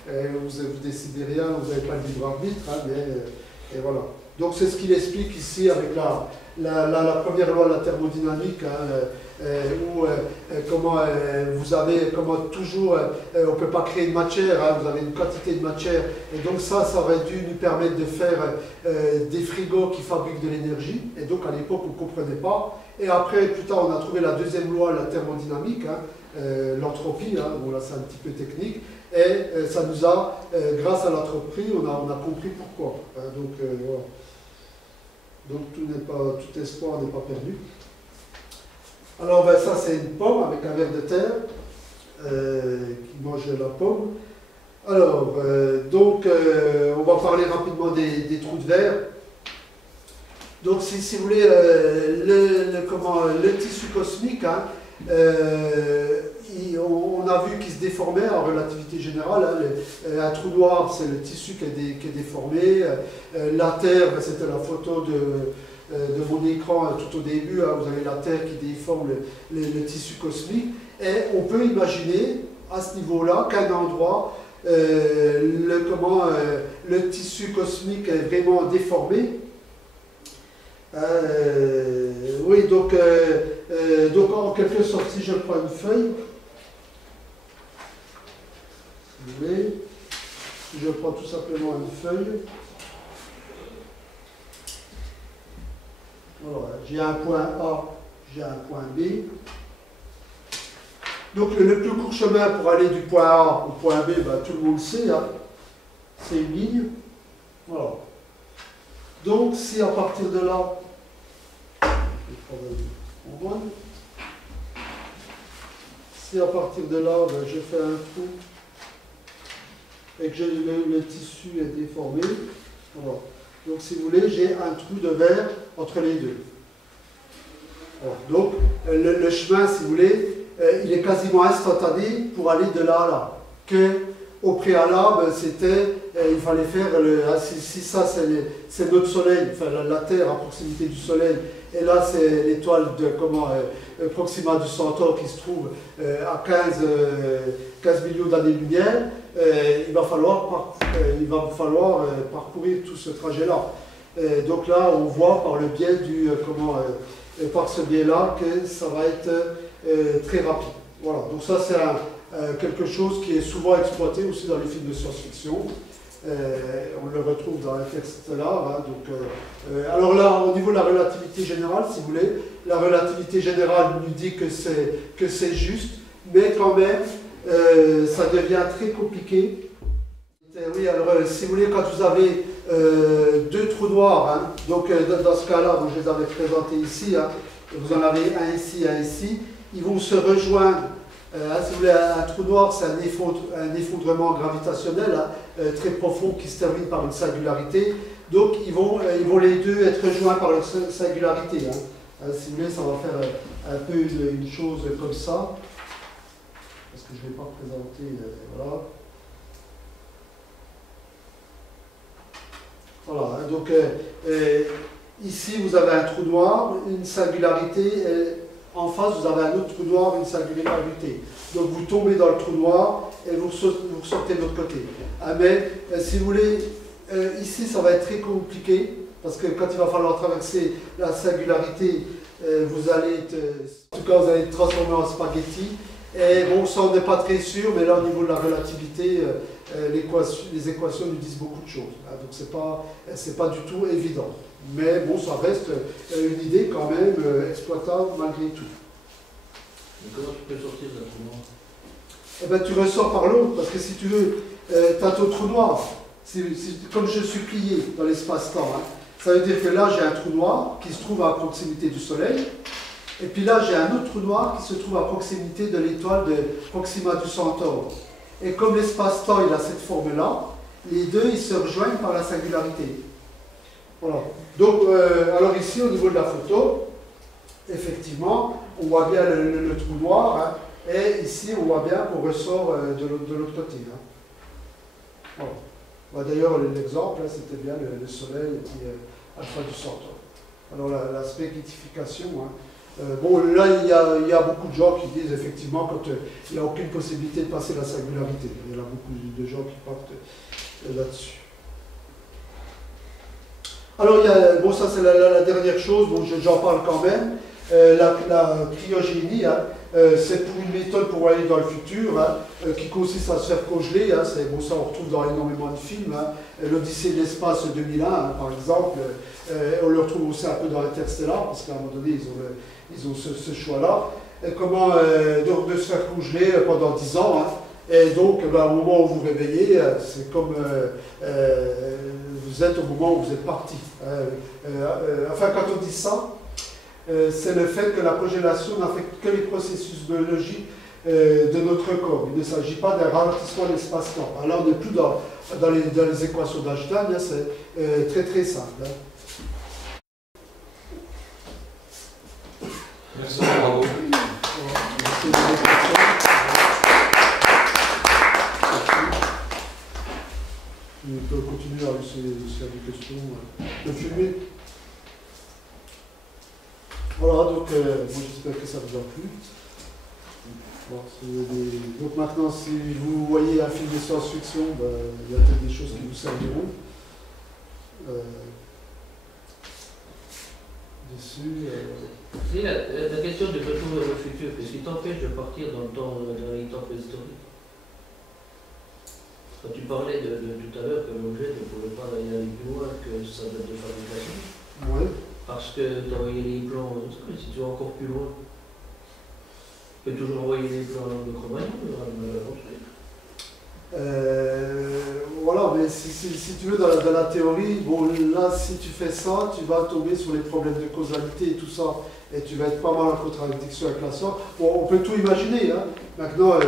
Vous décidez rien, vous n'avez pas le libre arbitre. Hein, mais, et voilà. Donc c'est ce qu'il explique ici avec la première loi de la thermodynamique, où comment toujours, on ne peut pas créer de matière, hein, vous avez une quantité de matière, et donc ça aurait dû nous permettre de faire des frigos qui fabriquent de l'énergie, et donc à l'époque on ne comprenait pas, et après plus tard on a trouvé la deuxième loi de la thermodynamique, hein, l'entropie, hein, bon là c'est un petit peu technique, et ça nous a, grâce à l'entropie, on a compris pourquoi, hein, donc voilà. Donc tout espoir n'est pas perdu. Alors ben, ça c'est une pomme avec un ver de terre qui mange la pomme. Alors on va parler rapidement des trous de verre. Donc si vous voulez le tissu cosmique, hein, on a vu qu'il se déformait en relativité générale. Hein, un trou noir, c'est le tissu qui est déformé. La Terre, ben, c'était la photo de mon écran tout au début. Hein, vous avez la Terre qui déforme le tissu cosmique. Et on peut imaginer à ce niveau-là qu'à un endroit, le tissu cosmique est vraiment déformé. Oui, donc en quelque sorte, si je prends une feuille, si vous voulez, si je prends tout simplement une feuille, voilà, j'ai un point A, j'ai un point B. Donc le plus court chemin pour aller du point A au point B, ben, tout le monde sait, hein, c'est une ligne. Voilà. Donc si à partir de là, si à partir de là, ben, je fais un trou et que le tissu est déformé, voilà. Donc si vous voulez, j'ai un trou de verre entre les deux. Voilà. Donc le chemin, si vous voulez, il est quasiment instantané pour aller de là à là. Au préalable, il fallait faire, si ça c'est notre soleil, enfin la Terre à proximité du soleil, et là c'est l'étoile de Proxima du Centaure qui se trouve à 15 millions d'années-lumière, il va falloir parcourir tout ce trajet-là. Donc là, on voit par le biais par ce biais-là que ça va être très rapide. Voilà, donc ça c'est quelque chose qui est souvent exploité aussi dans les films de science-fiction. On le retrouve dans Interstellar. Hein, alors là, au niveau de la relativité générale, si vous voulez, la relativité générale nous dit que c'est juste, mais quand même, ça devient très compliqué. Oui, alors si vous voulez, quand vous avez deux trous noirs, hein, donc dans ce cas-là, je les avais présentés ici, hein, vous en avez un ici, un ici, ils vont se rejoindre. Si vous voulez, un trou noir, c'est un effondrement gravitationnel, hein, très profond qui se termine par une singularité. Donc ils vont les deux être rejoints par leur singularité. Hein. Si vous voulez, ça va faire un peu une chose comme ça. Parce que je ne vais pas présenter. Voilà. Voilà. Hein, donc ici, vous avez un trou noir, une singularité. En face, vous avez un autre trou noir, une singularité. Donc vous tombez dans le trou noir et vous ressortez de l'autre côté. Mais si vous voulez, ici ça va être très compliqué parce que quand il va falloir traverser la singularité, vous allez être transformé en spaghetti. Et bon, ça on n'est pas très sûr, mais là au niveau de la relativité, les équations nous disent beaucoup de choses. Hein, donc c'est pas du tout évident. Mais bon, ça reste une idée quand même exploitable malgré tout. Mais comment tu peux sortir d'un trou noir? Eh bien, tu ressors par l'autre, parce que si tu veux, tu as ton trou noir. Comme je suis plié dans l'espace-temps, hein, ça veut dire que là, j'ai un trou noir qui se trouve à proximité du Soleil, et puis là, j'ai un autre trou noir qui se trouve à proximité de l'étoile de Proxima du Centaure. Et comme l'espace-temps, il a cette forme-là, les deux, ils se rejoignent par la singularité. Voilà. Donc, alors ici, au niveau de la photo, effectivement, on voit bien le trou noir, hein, et ici, on voit bien qu'on ressort de l'autre côté. Hein. Voilà. Bah, d'ailleurs, l'exemple, hein, c'était bien le Soleil et puis Alpha du Centaure. Alors, la spécification, hein. Bon, là, il y a beaucoup de gens qui disent, effectivement, quand il n'y a aucune possibilité de passer la singularité. Il y en a beaucoup de gens qui partent là-dessus. Alors, bon, ça c'est la dernière chose, bon, j'en parle quand même. La cryogénie, hein, c'est pour une méthode pour aller dans le futur, hein, qui consiste à se faire congeler. Hein, bon, ça on retrouve dans énormément de films. Hein, l'Odyssée de l'espace 2001, hein, par exemple. On le retrouve aussi un peu dans Interstellar, parce qu'à un moment donné, ils ont ce choix-là. Comment donc de se faire congeler pendant 10 ans. Hein, et donc, au moment où vous réveillez, c'est comme vous êtes au moment où vous êtes parti. Enfin, quand on dit ça, c'est le fait que la congélation n'affecte que les processus biologiques de notre corps. Il ne s'agit pas d'un ralentissement de l'espace-temps. Alors, on n'est plus dans les équations d'Einstein, hein, c'est très très simple. Hein. Merci, bravo. On peut continuer avec s'il y a des questions. De filmer. Voilà, donc moi j'espère que ça vous a plu. Bon, donc maintenant, si vous voyez un film de science-fiction, il y a peut-être des choses qui vous serviront. Dessus. Si, la question de retour vers le futur, qu'est-ce qui t'empêche de partir dans les temps préhistoriques? Quand tu parlais de tout à l'heure que l'objet ne pouvait pas aller plus loin que sa date de fabrication. Oui. Parce que tu as envoyé les plans, si tu vas encore plus loin, tu peux toujours envoyer les plans de Cro-Magnon, voilà, mais si tu veux, dans la théorie, bon, là, si tu fais ça, tu vas tomber sur les problèmes de causalité et tout ça, et tu vas être pas mal en contradiction avec la science. Bon, on peut tout imaginer, hein. Maintenant,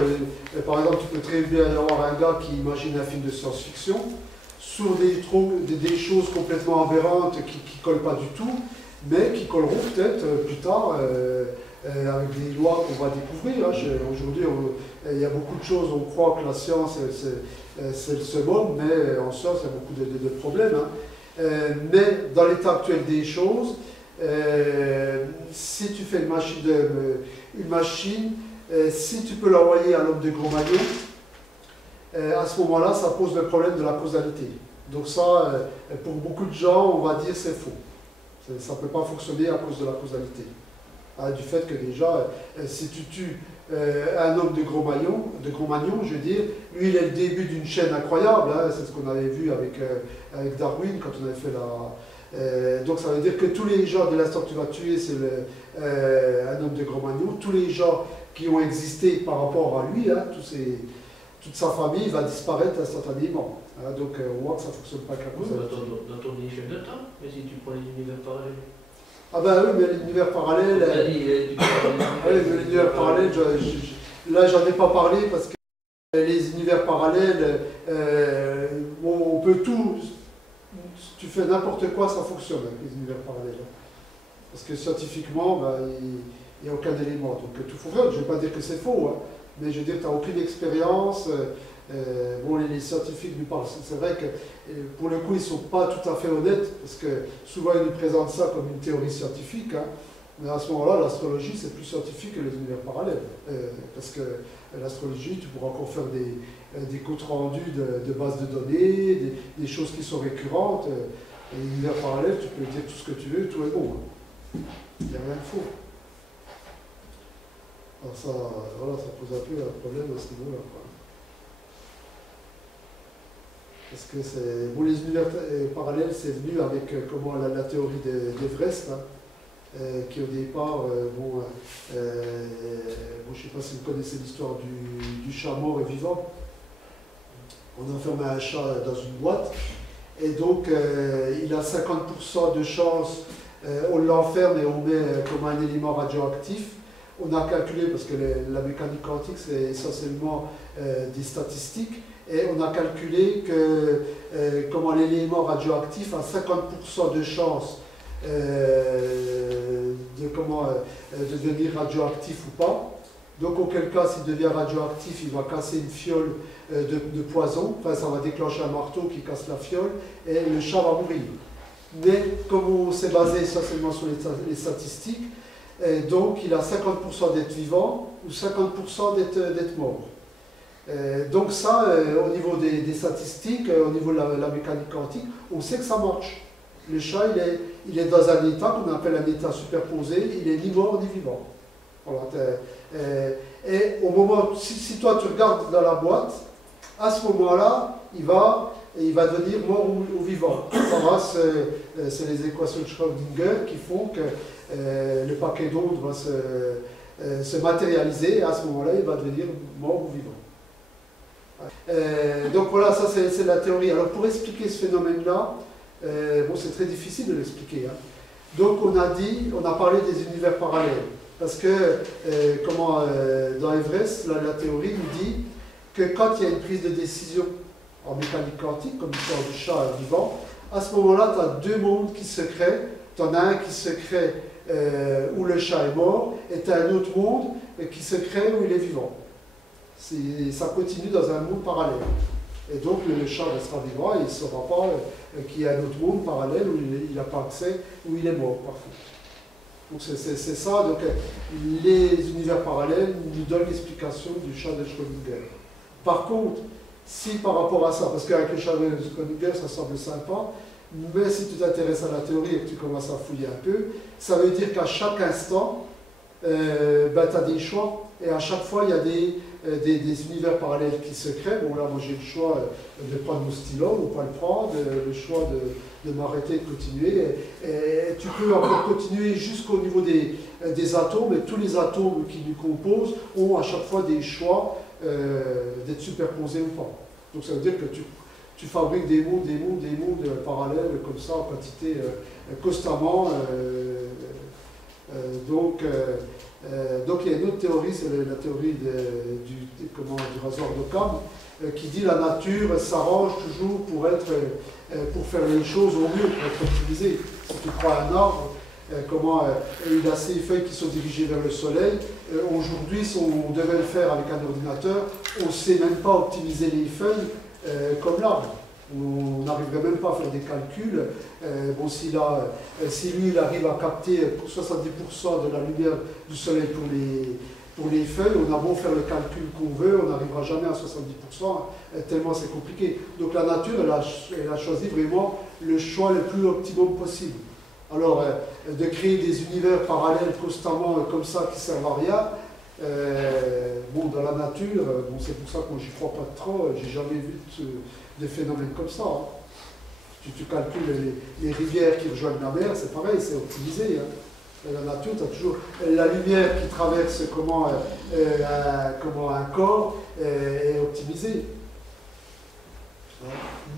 par exemple, tu peux très bien avoir un gars qui imagine un film de science-fiction sur des choses complètement aberrantes qui ne collent pas du tout, mais qui colleront peut-être plus tard avec des lois qu'on va découvrir. Hein. Aujourd'hui, il y a beaucoup de choses, on croit que la science, c'est le summum, mais en science, il y a beaucoup de problèmes. Hein. Mais dans l'état actuel des choses, si tu fais une machine, si tu peux l'envoyer à l'homme de Cro-Magnon, à ce moment-là, ça pose le problème de la causalité. Donc ça, pour beaucoup de gens, on va dire c'est faux. Ça ne peut pas fonctionner à cause de la causalité. Hein, du fait que déjà, si tu tues un homme de Cro-Magnon, je veux dire, lui, il est le début d'une chaîne incroyable. Hein, c'est ce qu'on avait vu avec Darwin quand on avait fait la... donc ça veut dire que tous les gens, de l'instant que tu vas tuer, c'est un homme de Cro-Magnon, tous les gens qui ont existé par rapport à lui, hein, toute sa famille va disparaître instantanément. Hein, donc on voit que ça ne fonctionne pas qu'à cause dans ton échelle de temps, mais si tu prends les univers parallèles. Ah ben oui, mais l'univers parallèle... l'univers parallèle, là j'en ai pas parlé parce que les univers parallèles, on peut tout... Si tu fais n'importe quoi, ça fonctionne avec les univers parallèles. Parce que scientifiquement, il n'y a aucun élément. Donc tout fonctionne. Je ne vais pas dire que c'est faux, hein, mais je veux dire que tu n'as aucune expérience. Bon, les scientifiques nous parlent. C'est vrai que pour le coup, ils ne sont pas tout à fait honnêtes, parce que souvent ils nous présentent ça comme une théorie scientifique. Hein, mais à ce moment-là, l'astrologie, c'est plus scientifique que les univers parallèles. Parce que l'astrologie, tu pourras encore faire des comptes rendus de bases de données, des choses qui sont récurrentes. Et l'univers parallèle, tu peux dire tout ce que tu veux, tout est bon. Hein. Il n'y a rien de faux. Alors ça, voilà, ça pose un peu un problème à ce niveau-là. Parce que c'est... Bon, les univers parallèles, c'est venu avec comment, la théorie d'Everest, hein, qui au départ, je ne sais pas si vous connaissez l'histoire du chat mort et vivant. On enferme un chat dans une boîte, et donc il a 50% de chance, on l'enferme et on met comme un élément radioactif. On a calculé, parce que la mécanique quantique, c'est essentiellement des statistiques, et on a calculé que comment l'élément radioactif a 50% de chance de devenir radioactif ou pas. Donc auquel cas, s'il devient radioactif, il va casser une fiole de poison, enfin ça va déclencher un marteau qui casse la fiole, et le chat va mourir. Mais comme on s'est basé essentiellement sur les statistiques, donc il a 50% d'être vivant ou 50% d'être mort. Donc ça, au niveau des statistiques, au niveau de la mécanique quantique, on sait que ça marche. Le chat, il est dans un état qu'on appelle un état superposé, il est ni mort ni vivant. Voilà, et au moment, si toi tu regardes dans la boîte, à ce moment-là, il va devenir mort ou vivant. Voilà, c'est les équations de Schrödinger qui font que le paquet d'ondes va se matérialiser, et à ce moment-là, il va devenir mort ou vivant. Donc voilà, ça c'est la théorie. Alors pour expliquer ce phénomène-là, bon, c'est très difficile de l'expliquer. Hein. Donc on a parlé des univers parallèles. Parce que, dans Everest, la théorie nous dit que quand il y a une prise de décision en mécanique quantique, comme l'histoire du chat vivant, à ce moment-là, tu as deux mondes qui se créent. Tu en as un qui se crée où le chat est mort, et tu as un autre monde qui se crée où il est vivant. Ça continue dans un monde parallèle. Et donc le chat restera vivant et il ne saura pas qu'il y a un autre monde parallèle où il n'a pas accès, où il est mort parfois. Donc c'est ça, donc les univers parallèles nous donnent l'explication du chat de Schrödinger. Par contre, si par rapport à ça, parce qu'avec le chat de Schrödinger ça semble sympa, mais si tu t'intéresses à la théorie et que tu commences à fouiller un peu, ça veut dire qu'à chaque instant, tu as des choix, et à chaque fois il y a des univers parallèles qui se créent. Bon là, moi j'ai le choix de prendre mon stylo ou pas le prendre, le choix de m'arrêter et de continuer. Et tu peux encore continuer jusqu'au niveau des atomes, et tous les atomes qui nous composent ont à chaque fois des choix d'être superposés ou pas. Donc ça veut dire que tu fabriques des mondes parallèles comme ça en quantité constamment. Donc il y a une autre théorie, c'est la théorie du rasoir d'Occam, qui dit la nature s'arrange toujours pour faire les choses au mieux, pour être optimisée. Si tu prends un arbre, il a ses feuilles qui sont dirigées vers le soleil. Aujourd'hui, si on devait le faire avec un ordinateur, on ne sait même pas optimiser les feuilles comme l'arbre. On n'arriverait même pas à faire des calculs. Bon, si lui il arrive à capter 70% de la lumière du soleil pour les feuilles, on a beau faire le calcul qu'on veut, on n'arrivera jamais à 70%, tellement c'est compliqué. Donc la nature, elle a choisi vraiment le choix le plus optimum possible. Alors, de créer des univers parallèles constamment comme ça qui ne servent à rien, dans la nature, c'est pour ça que moi j'y crois pas trop, j'ai jamais vu de phénomènes comme ça. Hein. Tu calcules les rivières qui rejoignent la mer, c'est pareil, c'est optimisé. Hein. La nature, tu as toujours la lumière qui traverse un corps est optimisée.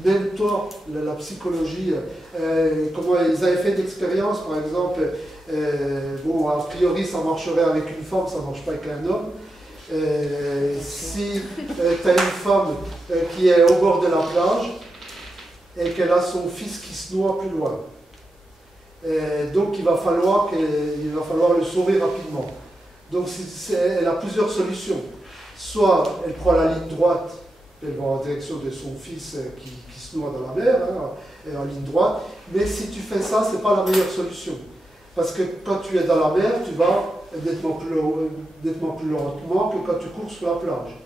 Même toi, la psychologie, ils avaient fait d'expériences, par exemple, a priori ça marcherait avec une femme, ça ne marche pas avec un homme. Si tu as une femme qui est au bord de la plage et qu'elle a son fils qui se noie plus loin, donc il va falloir le sauver rapidement. Donc elle a plusieurs solutions. Soit elle prend la ligne droite, elle va en direction de son fils qui se noie dans la mer, et en ligne droite, mais si tu fais ça, ce n'est pas la meilleure solution. Parce que quand tu es dans la mer, tu vas nettement plus lentement que quand tu cours sur la plage.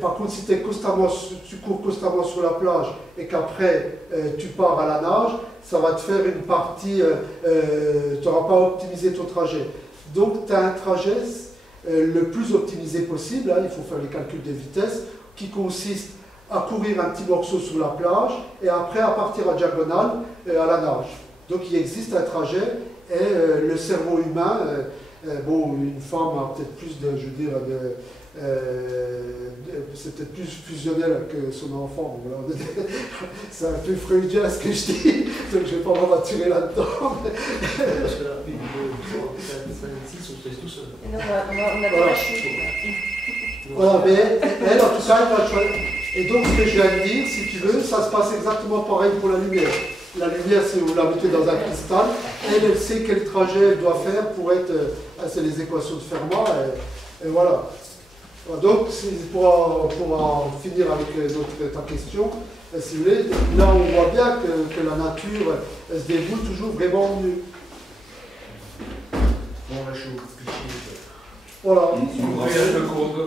Par contre, si tu cours constamment sur la plage et qu'après tu pars à la nage, ça va te faire une partie, tu n'auras pas optimisé ton trajet. Donc tu as un trajet le plus optimisé possible, hein, il faut faire les calculs de vitesse, qui consiste à courir un petit morceau sur la plage et après à partir en diagonale à la nage. Donc il existe un trajet et le cerveau humain, une femme a peut-être plus c'est peut-être plus fusionnel que son enfant. Voilà. C'est un peu freudien ce que je dis, donc je ne vais pas m'aventurer là-dedans. Parce que là, 1, 2, 3, 4, 5, 6, on se laisse tout seul. Non, on a lâché. Voilà, mais elle, en tout cas, elle va choisir. Et donc, ce que je viens de dire, si tu veux, ça se passe exactement pareil pour la lumière. La lumière, c'est vous la mettez dans un cristal. Elle sait quel trajet elle doit faire pour être... c'est les équations de Fermat, et voilà. Donc, pour en finir avec ta question, si vous voulez, là on voit bien que la nature se déroule toujours vraiment mieux. Bon, là, je suis au cliché. Voilà. Le cours de